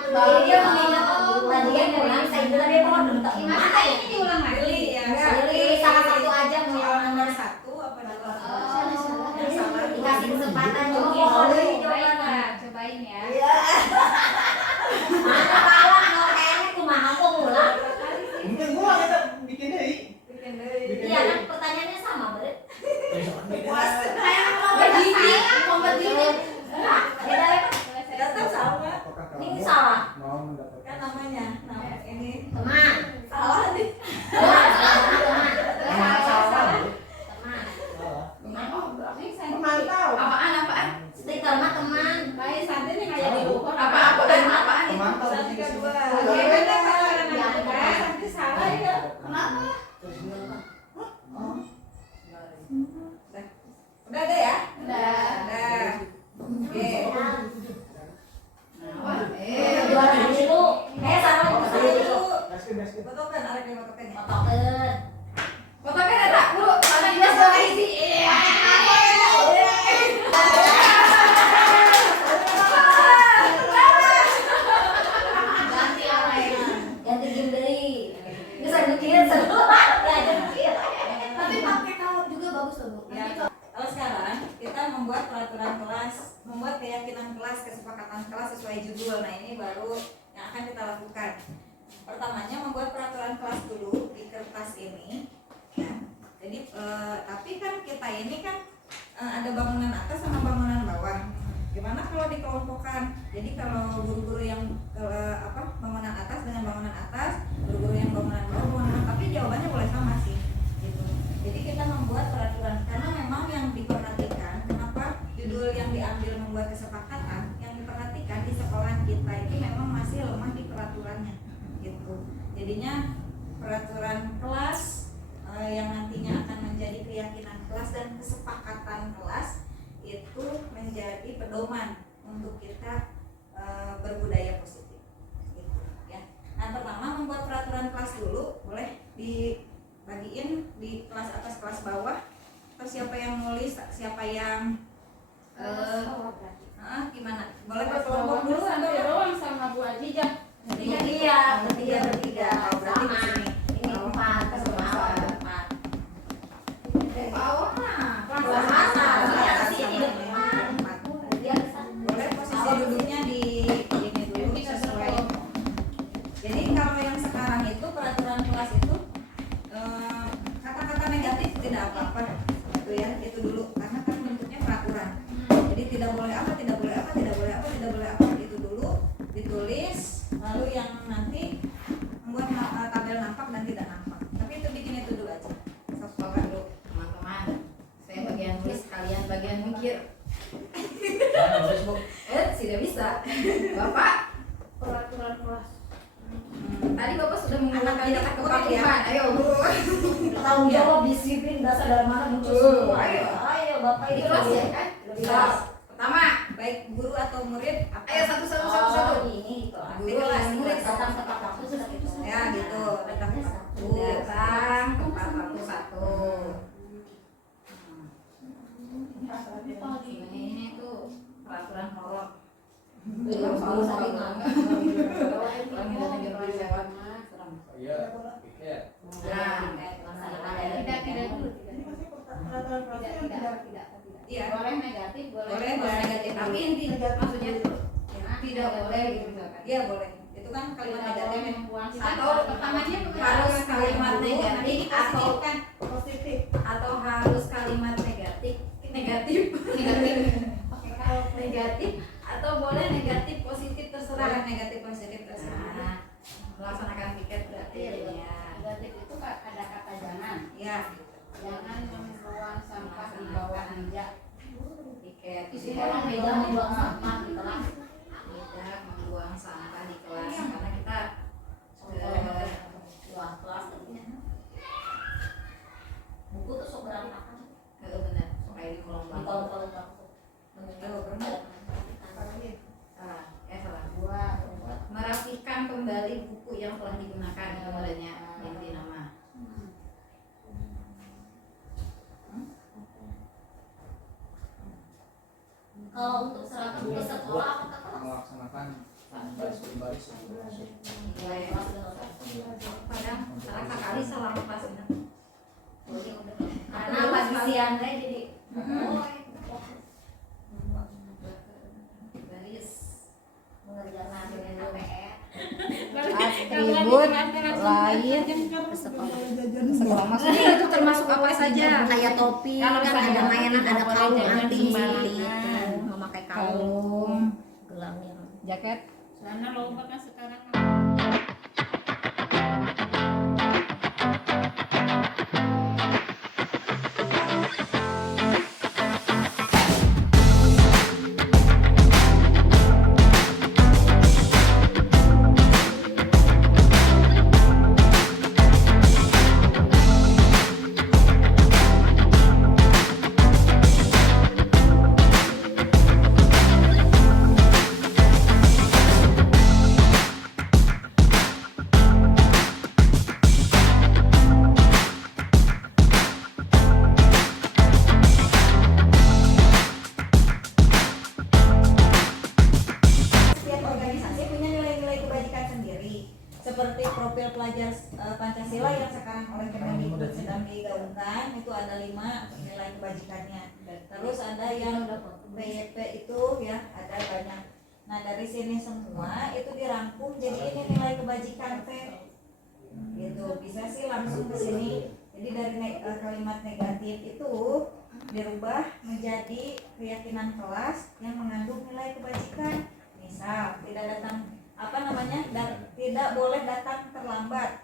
Jadi dia mengingat tadi yang ulang saya bilang dia kalau belum tak Masa ini diulang lagi? Pilih ya. pilih salah satu aja mau Soal yang nomor 1 apa dua? Yang salah. dikasih kesempatan Oh, joki cobain lah, cobain ya. Iya. Mana kalah no kayaknya kumaha kok ngulang. Mungkin gua kita bikin deh. Bikin deh. Iya kan pertanyaannya sama, Bre. Puas. Begini, kompetitif. Hah? Beda ya? Tetap sama. Ini salah. Mau mendapatkan. Kan namanya. Nama ini Teman. salah nih. Teman. Salah. Teman. Memantau. Apaan? Stiker mah teman. Baik, santai nih kayak di buku. Apaan? Memantau. Satu tiga dua. Oke, Beda kalau Ya, anak-anak betul. nanti salah ya. Kenapa? Udah deh ya. Udah. Udah. Oke. Juara dulu. Sama dulu. Gaskin. Betul kan? Arek yang betul kan ya. Fotokeun. Fotokan ada buru, karena dia salah isi. Ganti apa ya? Ganti game dari. Ini saya bikin semua. Ya, ganti. Tapi pakai kawat juga bagus loh, Bu. Ya, kalau sekarang kita membuat peraturan kelas, membuat keyakinan kelas, kesepakatan kelas sesuai judul. Nah, ini baru yang akan kita lakukan. Pertamanya membuat peraturan kelas dulu di kertas ini. Ya. Jadi, tapi kan kita ini kan ada bangunan atas sama bangunan bawah. Gimana kalau dikelompokkan? Jadi kalau guru-guru yang bangunan atas dengan bangunan atas, guru-guru yang bangunan bawah, bangunan bawah, tapi jawabannya boleh sama sih. Gitu. Jadi kita membuat peraturan karena memang yang diperhatikan kenapa judul yang diambil membuat kesepakatan yang diperhatikan di sekolah kita ini memang masih lemah di peraturannya gitu. Jadinya peraturan kelas yang nantinya akan menjadi keyakinan kelas dan kesepakatan kelas itu menjadi pedoman untuk kita berbudaya positif gitu ya. Nah, pertama membuat peraturan kelas dulu, boleh dibagiin di kelas atas kelas bawah, atau siapa yang nulis, siapa yang gimana? Boleh berkelompok dulu atau doang sama Bu Ajijah. Bertiga. Oh, berarti di sini. Ini 4 sama 4. Bawah mah. Boleh posisi duduknya di ini dulu sesuai. Jadi kalau yang sekarang itu peraturan kelas itu kata-kata negatif tidak apa-apa itu ya, itu dulu karena kan bentuknya peraturan. Jadi tidak boleh apa, tidak boleh apa, tidak boleh apa, tidak boleh apa, itu dulu ditulis, lalu yang nanti membuat tabel nampak dan tidak nampak. Tapi itu bikin itu dulu aja. Bapak dulu. Teman-teman, saya bagian tulis, kalian bagian mikir. Tidak bisa. Bapak, peraturan kelas. Tadi Bapak sudah menggunakan kata kepatuhan. Ayo, Bu. Tanggung jawab, disiplin, bahasa dalam mana muncul semua. Ayo Bapak Itu itu kelas ya kan? Kelas. Pertama, Baik guru atau murid apa? ayo satu. Ini kelas. Guru kelas, murid Datang tepat waktu sudah itu. Ya gitu, datang tepat waktu. Datang tepat waktu 1. Ini tuh peraturan horor. Kalau tadi mah. Iya. Iya. Boleh negatif, Boleh negatif. Tapi inti maksudnya tuh tidak boleh gitu misalkan. Iya boleh. Itu kan kalimat negatif ya. Atau pertamanya Harus kalimat negatif atau positif. atau harus kalimat negatif atau boleh negatif positif Boleh terserah. negatif positif terserah. Nah, melaksanakan piket berarti ya. Negatif itu ada kata jangan. Ya. Jangan membuang sampah di bawah meja. Piket Isinya orang beda membuang sampah di kelas. tidak membuang sampah di kelas karena kita Wah, kelas tentunya. Buku tuh sok berantakan. benar kayak di kolom Di bangku. kalau Tahu pernah? Salah. Merapikan kembali buku yang telah digunakan kemudiannya ganti nama. Kalau untuk seragam ke sekolah apakah kelas? Melaksanakan baris per baris Kadang kali selama pas karena pagi siang teh jadi garis mengerjakan dengan PR Atribut lain sekolah maksudnya itu termasuk apa saja? kayak topi kan ada mainan, ada kalung, anting gitu, memakai kalung, gelangnya. Jaket. Sana lomba kan sekarang. Setiap organisasi punya nilai-nilai kebajikan sendiri. Seperti profil pelajar Pancasila yang sekarang oleh Kemendikbud sedang digaungkan, itu ada 5 nilai kebajikannya. Terus ada yang PYP itu ya, ada banyak. Nah dari sini semua itu dirangkum jadi ini nilai kebajikan teh. Gitu bisa sih langsung ke sini. Jadi dari kalimat negatif itu dirubah menjadi keyakinan kelas yang mengandung nilai kebajikan. Misal tidak datang tidak boleh datang terlambat,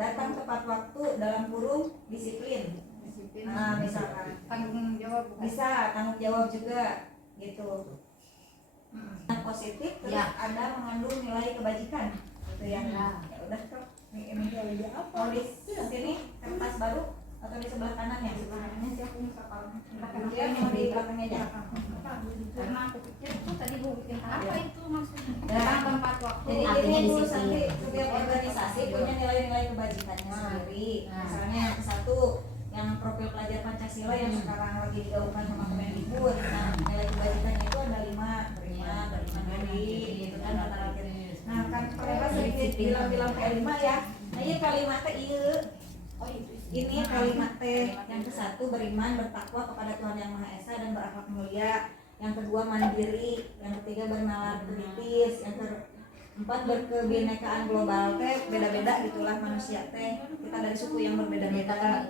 datang tepat waktu, dalam kurung disiplin. Nah misalkan Tanggung jawab bukan? bisa tanggung jawab juga gitu. Nah, positif terus ada mengandung nilai kebajikan gitu ya. Ya udah kok ini mau di sini kertas baru atau di sebelah kanan ya? Sebelah kanannya siapa dia mau di belakangnya aja. Karena aku pikir itu tadi Bu bikin apa itu maksudnya? Datang tempat waktu. Jadi Artinya ini Bu disiplin. nanti setiap organisasi punya nilai-nilai kebajikannya sendiri. Misalnya yang satu yang profil pelajar Pancasila yang sekarang lagi digaungkan sama Kemendikbud. Nah nilai kebajikannya itu ada 5, berima diri gitu kan rata-rata. Nah kan mereka sedikit bilang K5 ya. Nah iya kalimat teh iya. Ini kalimat teh yang ke-1 beriman bertakwa kepada Tuhan Yang Maha Esa dan berakhlak mulia. Yang kedua mandiri, yang ketiga bernalar kritis, yang keempat berkebinekaan global teh beda-beda gitulah manusia teh. Kita dari suku yang berbeda-beda.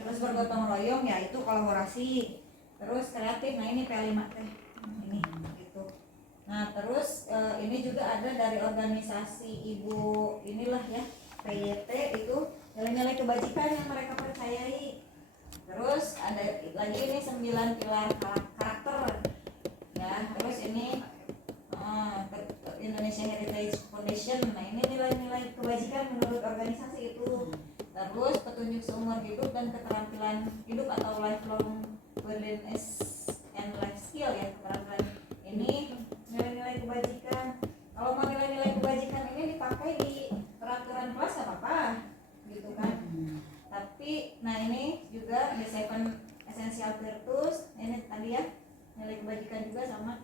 Terus bergotong royong ya itu kolaborasi. Terus kreatif, nah ini P5 teh. Ini gitu. Nah, terus ini juga ada dari organisasi ibu inilah ya, PYT itu nilai-nilai kebajikan yang mereka percayai. Terus ada lagi ini 9 pilar karakter ya. Terus ini Indonesia Heritage Foundation. Nah ini nilai-nilai kebajikan menurut organisasi itu. Terus petunjuk seumur hidup dan keterampilan hidup atau lifelong learningness and life skill ya, keterampilan ini nilai-nilai kebajikan. Kalau mau nilai-nilai kebajikan ini dipakai di peraturan kelas apa-apa gitu kan. Tapi nah ini juga the 7 essential virtues, ini tadi ya nilai kebajikan juga sama.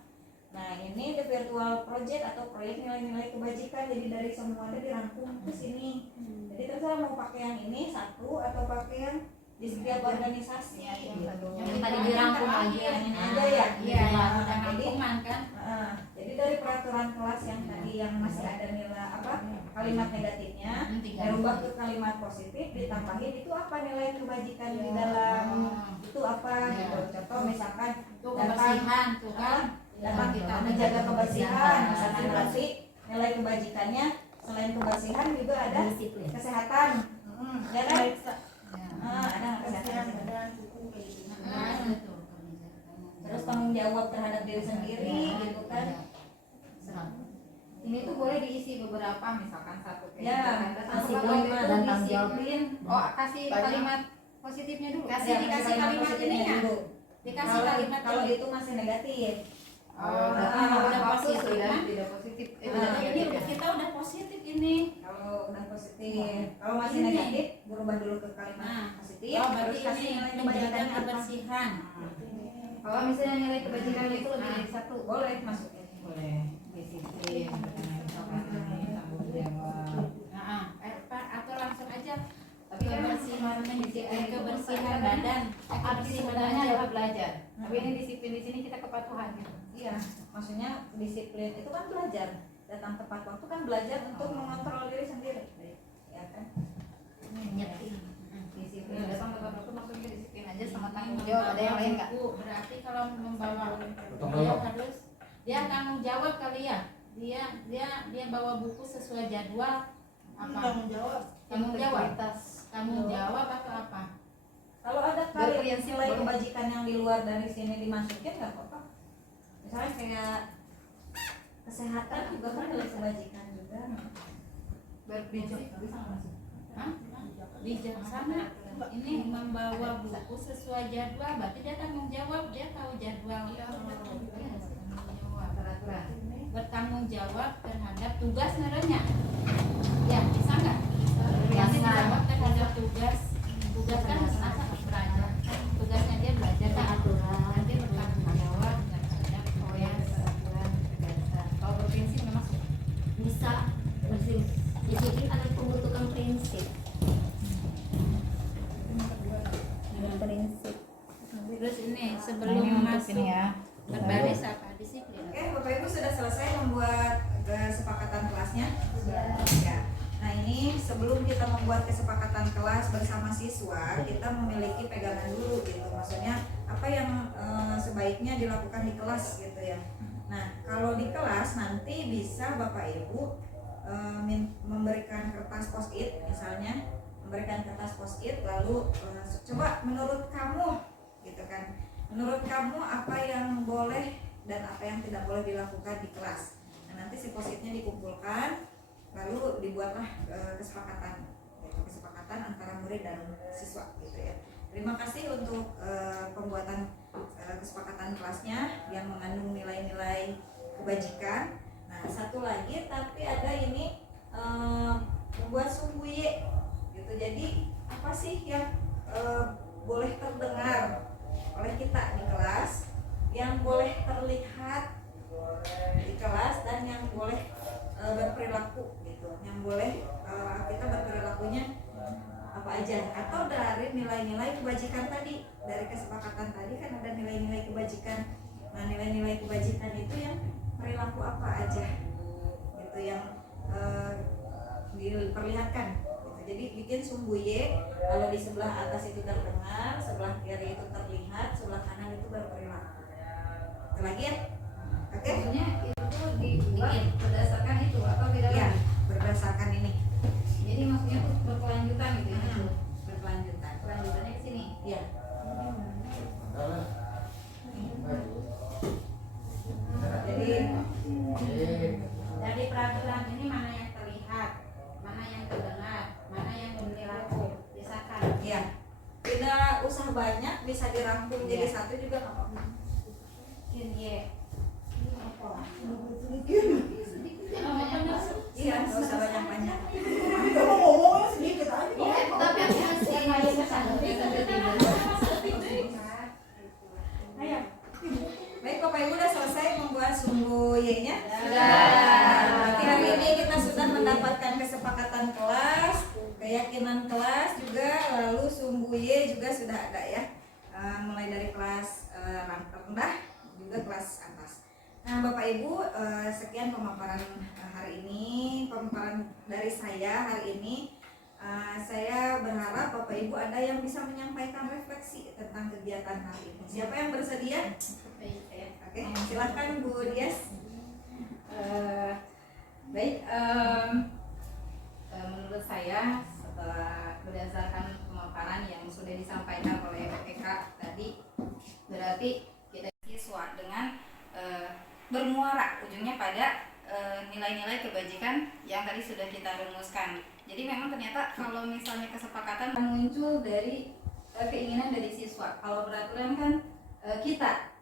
Nah ini the virtual project atau proyek nilai-nilai kebajikan, jadi dari semuanya dirangkum ke sini. Jadi terserah mau pakai yang ini satu atau pakai yang di setiap organisasi Yang tadi dirangkum aja. yang ini aja ya. Iya, Nah, udah jadi rangkuman kan? jadi dari peraturan kelas yang tadi yang masih ada nilai kalimat negatifnya dirubah ke kalimat positif, ditambahin itu apa nilai kebajikan di dalam itu apa gitu. Contoh misalkan Tuh kebersihan tuh kan? datang kita menjaga kebersihan, misalkan berarti nilai kebajikannya selain kebersihan juga ada Disiplin. kesehatan. Ya kan? Ya. Ada kesehatan. Nah, itu. Terus tanggung jawab terhadap diri sendiri gitu kan. Ini tuh boleh diisi beberapa, misalkan satu kayak Ya, gitu. kasih Satu kalimat itu dan tanggung jawab. disiplin. Oh, kasih kalimat positifnya dulu. Ya, Dikasih kalimat positifnya ininya. dulu. Dikasih Kalau kalimat kalau dulu. itu masih negatif. Udah positif sudah kan? tidak positif. Ini kita udah positif ini. Kalau udah positif, kalau masih Ini. negatif berubah dulu ke kalimat Nah, positif. Oh, berarti terus kasih ini nilai menjaga kebajikan apa? kebersihan. Kalau misalnya nilai kebajikan itu lebih dari satu, Boleh masukin. boleh. disiplin, tanggung jawab. Nah, Pak, atau langsung aja kebersihan badan, kebersihan badannya adalah belajar. Tapi ini disiplin di sini kita kepatuhan gitu. Iya, maksudnya disiplin itu kan belajar. Datang tepat waktu kan belajar untuk mengontrol diri sendiri. Ya kan? Disiplin datang tepat waktu maksudnya disiplin aja sama tanggung jawab. Ada yang lain nggak? Berarti kalau membawa dia tanggung jawab kali ya. Dia bawa buku sesuai jadwal. Apa? Tanggung jawab atau apa? Kalau ada kali nilai kebajikan yang di luar dari sini dimasukin nggak apa-apa. Misalnya kayak kesehatan juga kan nilai kebajikan juga. Bijaksana. Ini membawa buku sesuai jadwal, berarti dia tanggung jawab, dia tahu jadwal. Bertanggung jawab terhadap tugas nerenya. Ya, bisa nggak? Bertanggung jawab terhadap tugas kan belajar. Tugasnya dia belajar kan aturan. Nanti bertanggung jawab terhadap aturan. Kalau berprinsip memang Bisa bersih. Disiplin ada pembentukan prinsip. Terus ini sebelum masuk berbaris apa disiplin. Oke, Bapak Ibu sudah selesai membuat kesepakatan kelasnya? Ya. Nah, ini sebelum kita membuat kesepakatan kelas bersama siswa, kita memiliki pegangan dulu gitu. Maksudnya apa yang sebaiknya dilakukan di kelas gitu ya. Nah, kalau di kelas nanti bisa Bapak Ibu memberikan kertas post-it misalnya, memberikan kertas post-it lalu coba menurut kamu gitu kan. Menurut kamu apa yang boleh dan apa yang tidak boleh dilakukan di kelas. Nah, nanti si post-itnya dikumpulkan lalu dibuatlah kesepakatan antara murid dan siswa gitu ya. Terima kasih untuk pembuatan kesepakatan kelasnya yang mengandung nilai-nilai kebajikan. Nah, satu lagi tapi ada ini membuat sumbuye gitu. Jadi apa sih yang boleh terdengar oleh kita di kelas, yang boleh terlihat di kelas, dan yang boleh berperilaku gitu, yang boleh kita berperilakunya apa aja, atau dari nilai-nilai kebajikan tadi. Dari kesepakatan tadi kan ada nilai-nilai kebajikan. Nah, nilai-nilai kebajikan itu yang perilaku apa aja gitu yang diperlihatkan gitu. Jadi bikin sumbuye, kalau di sebelah atas itu terdengar, sebelah kiri itu terlihat, sebelah kanan itu berperilaku. Itu lagi ya? Oke? Maksudnya itu dibuat berdasarkan itu atau tidak? Ya, berdasarkan ini. Jadi maksudnya itu berkelanjutan gitu ya? Berkelanjutan. Kelanjutannya ke sini. Iya. Jadi peraturan ini mana yang terlihat, mana yang terdengar, mana yang berperilaku, misalkan. Iya. Tidak usah banyak, bisa dirangkum jadi satu juga nggak apa-apa. Iya, nggak usah banyak-banyak. Tapi aku masih Ayo. Baik, Bapak Ibu udah selesai membuat sumbuye-nya? Berarti hari ini kita sudah mendapatkan kesepakatan kelas, keyakinan kelas juga, lalu sumbuye juga sudah ada ya. Mulai dari kelas rendah juga kelas atas. Nah, Bapak Ibu, sekian pemaparan hari ini, pemaparan dari saya hari ini. Saya berharap Bapak Ibu ada yang bisa menyampaikan refleksi tentang kegiatan hari ini. Siapa yang bersedia? Oke, silakan Bu Dias. Baik, menurut saya setelah berdasarkan pemaparan yang sudah disampaikan oleh PK tadi, berarti kita siswa dengan bermuara ujungnya pada nilai-nilai kebajikan yang tadi sudah kita rumuskan. Jadi memang ternyata kalau misalnya kesepakatan muncul dari keinginan dari siswa. Kalau peraturan kan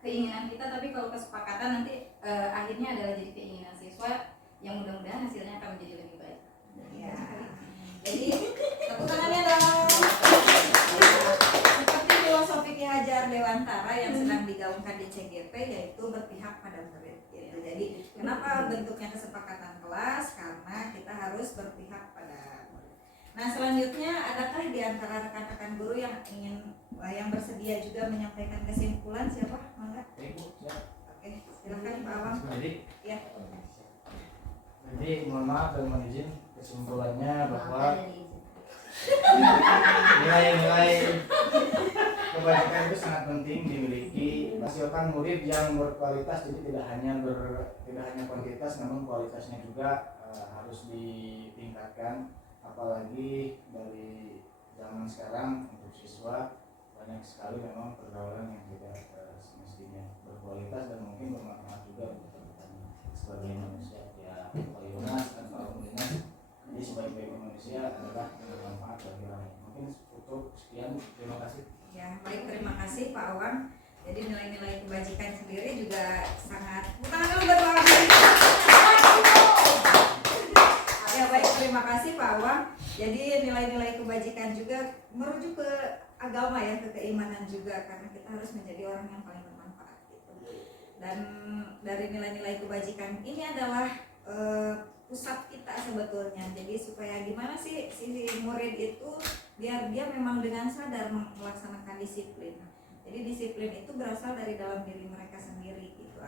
keinginan kita, tapi kalau kesepakatan nanti akhirnya adalah jadi keinginan siswa yang mudah-mudahan hasilnya akan menjadi lebih baik. Ya. Jadi tepuk tangannya dong. Seperti filosofi Ki Hajar Dewantara yang sedang digaungkan di CGP, yaitu berpihak pada murid gitu. Jadi kenapa bentuknya kesepakatan kelas? Karena kita harus berpihak pada murid. Nah, selanjutnya adakah di antara rekan-rekan guru yang bersedia juga menyampaikan kesimpulan? Siapa? Mangga. Oke, silakan Pak Awang. Ya. Jadi mohon maaf dan mohon izin, kesimpulannya bahwa nilai-nilai kebajikan itu sangat penting dimiliki, menghasilkan murid yang berkualitas. Jadi tidak hanya kuantitas, namun kualitasnya juga harus ditingkatkan. Apalagi dari zaman sekarang untuk siswa banyak sekali memang pergaulan yang tidak semestinya berkualitas dan mungkin bermanfaat juga untuk kita sebagai manusia. Ya, Pak Yonas dan Pak Mulinas, jadi sebaik-baik manusia adalah yang bermanfaat bagi orang lain. Mungkin cukup sekian, terima kasih. Ya, Baik, terima kasih Pak Awang. Jadi nilai-nilai kebajikan sendiri juga sangat bukan dulu buat Pak Awang. Ya, baik, terima kasih Pak Awang. Jadi nilai-nilai kebajikan juga merujuk ke agama ya, ke keimanan juga, karena kita harus menjadi orang yang paling bermanfaat gitu. Dan dari nilai-nilai kebajikan ini adalah pusat kita sebetulnya. Jadi supaya gimana sih si murid itu biar dia memang dengan sadar melaksanakan disiplin. Jadi disiplin itu berasal dari dalam diri mereka sendiri gitu,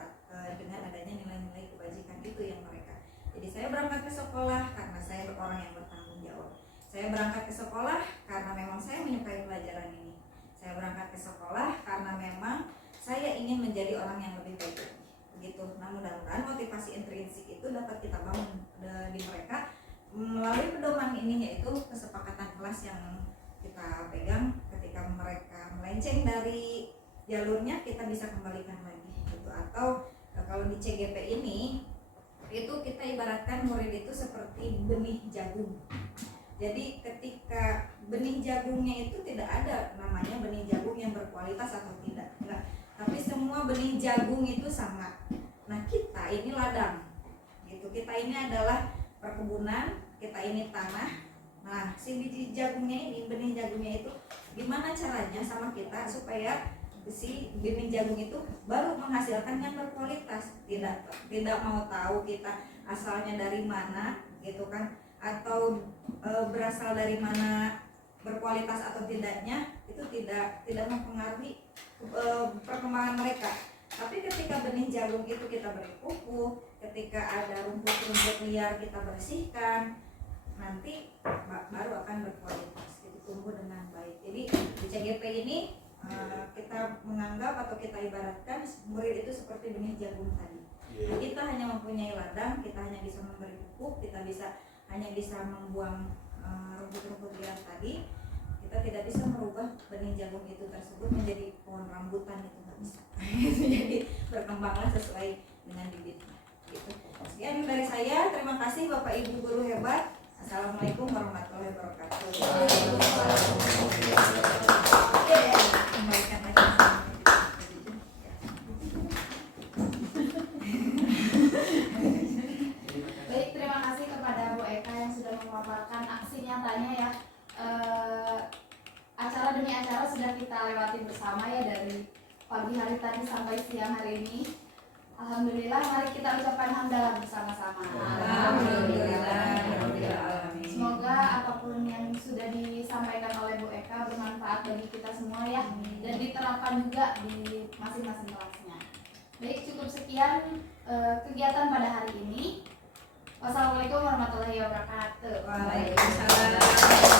dengan adanya nilai-nilai kebajikan itu yang mereka. Jadi saya berangkat ke sekolah karena saya orang yang bertanggung jawab. Saya berangkat ke sekolah karena memang saya menyukai pelajaran ini. Saya berangkat ke sekolah karena memang saya ingin menjadi orang yang lebih baik lagi. Begitu. Nah, mudah-mudahan motivasi intrinsik itu dapat kita bangun di mereka melalui pedoman ini, yaitu kesepakatan kelas yang kita pegang. Ketika mereka melenceng dari jalurnya, kita bisa kembalikan lagi gitu. Atau kalau di CGP ini itu kita ibaratkan murid itu seperti benih jagung. Jadi ketika benih jagungnya itu tidak ada namanya benih jagung yang berkualitas atau tidak, enggak. Tapi semua benih jagung itu sama. Nah, kita ini ladang gitu. Kita ini adalah perkebunan, kita ini tanah. Nah, si biji jagungnya ini, benih jagungnya itu gimana caranya sama kita supaya si benih jagung itu baru menghasilkan yang berkualitas. Tidak mau tahu kita asalnya dari mana gitu kan, atau berasal dari mana, berkualitas atau tidaknya itu tidak mempengaruhi perkembangan mereka. Tapi ketika benih jagung itu kita beri pupuk, ketika ada rumput-rumput liar kita bersihkan, nanti baru akan berkualitas, gitu, tumbuh dengan baik. Jadi di CGP ini kita menganggap atau kita ibaratkan murid itu seperti benih jagung tadi. Nah, kita hanya mempunyai ladang, kita hanya bisa memberi pupuk, kita hanya bisa membuang rumput-rumput liar tadi. Kita tidak bisa merubah benih jagung itu tersebut menjadi pohon rambutan, itu nggak bisa. Jadi berkembanglah sesuai dengan bibitnya. Gitu. Sekian dari saya. Terima kasih Bapak Ibu guru hebat. Assalamualaikum warahmatullahi wabarakatuh. Kembalikan lagi. Baik, terima kasih kepada Bu Eka yang sudah memaparkan aksi nyatanya ya. Acara demi acara sudah kita lewati bersama ya, dari pagi hari tadi sampai siang hari ini. Alhamdulillah, mari kita ucapkan hamdalah bersama-sama. Alhamdulillah. Semoga apapun yang sudah disampaikan oleh Bu Eka bermanfaat bagi kita semua ya, dan diterapkan juga di masing-masing kelasnya. Baik, cukup sekian kegiatan pada hari ini. Wassalamualaikum warahmatullahi wabarakatuh. Waalaikumsalam.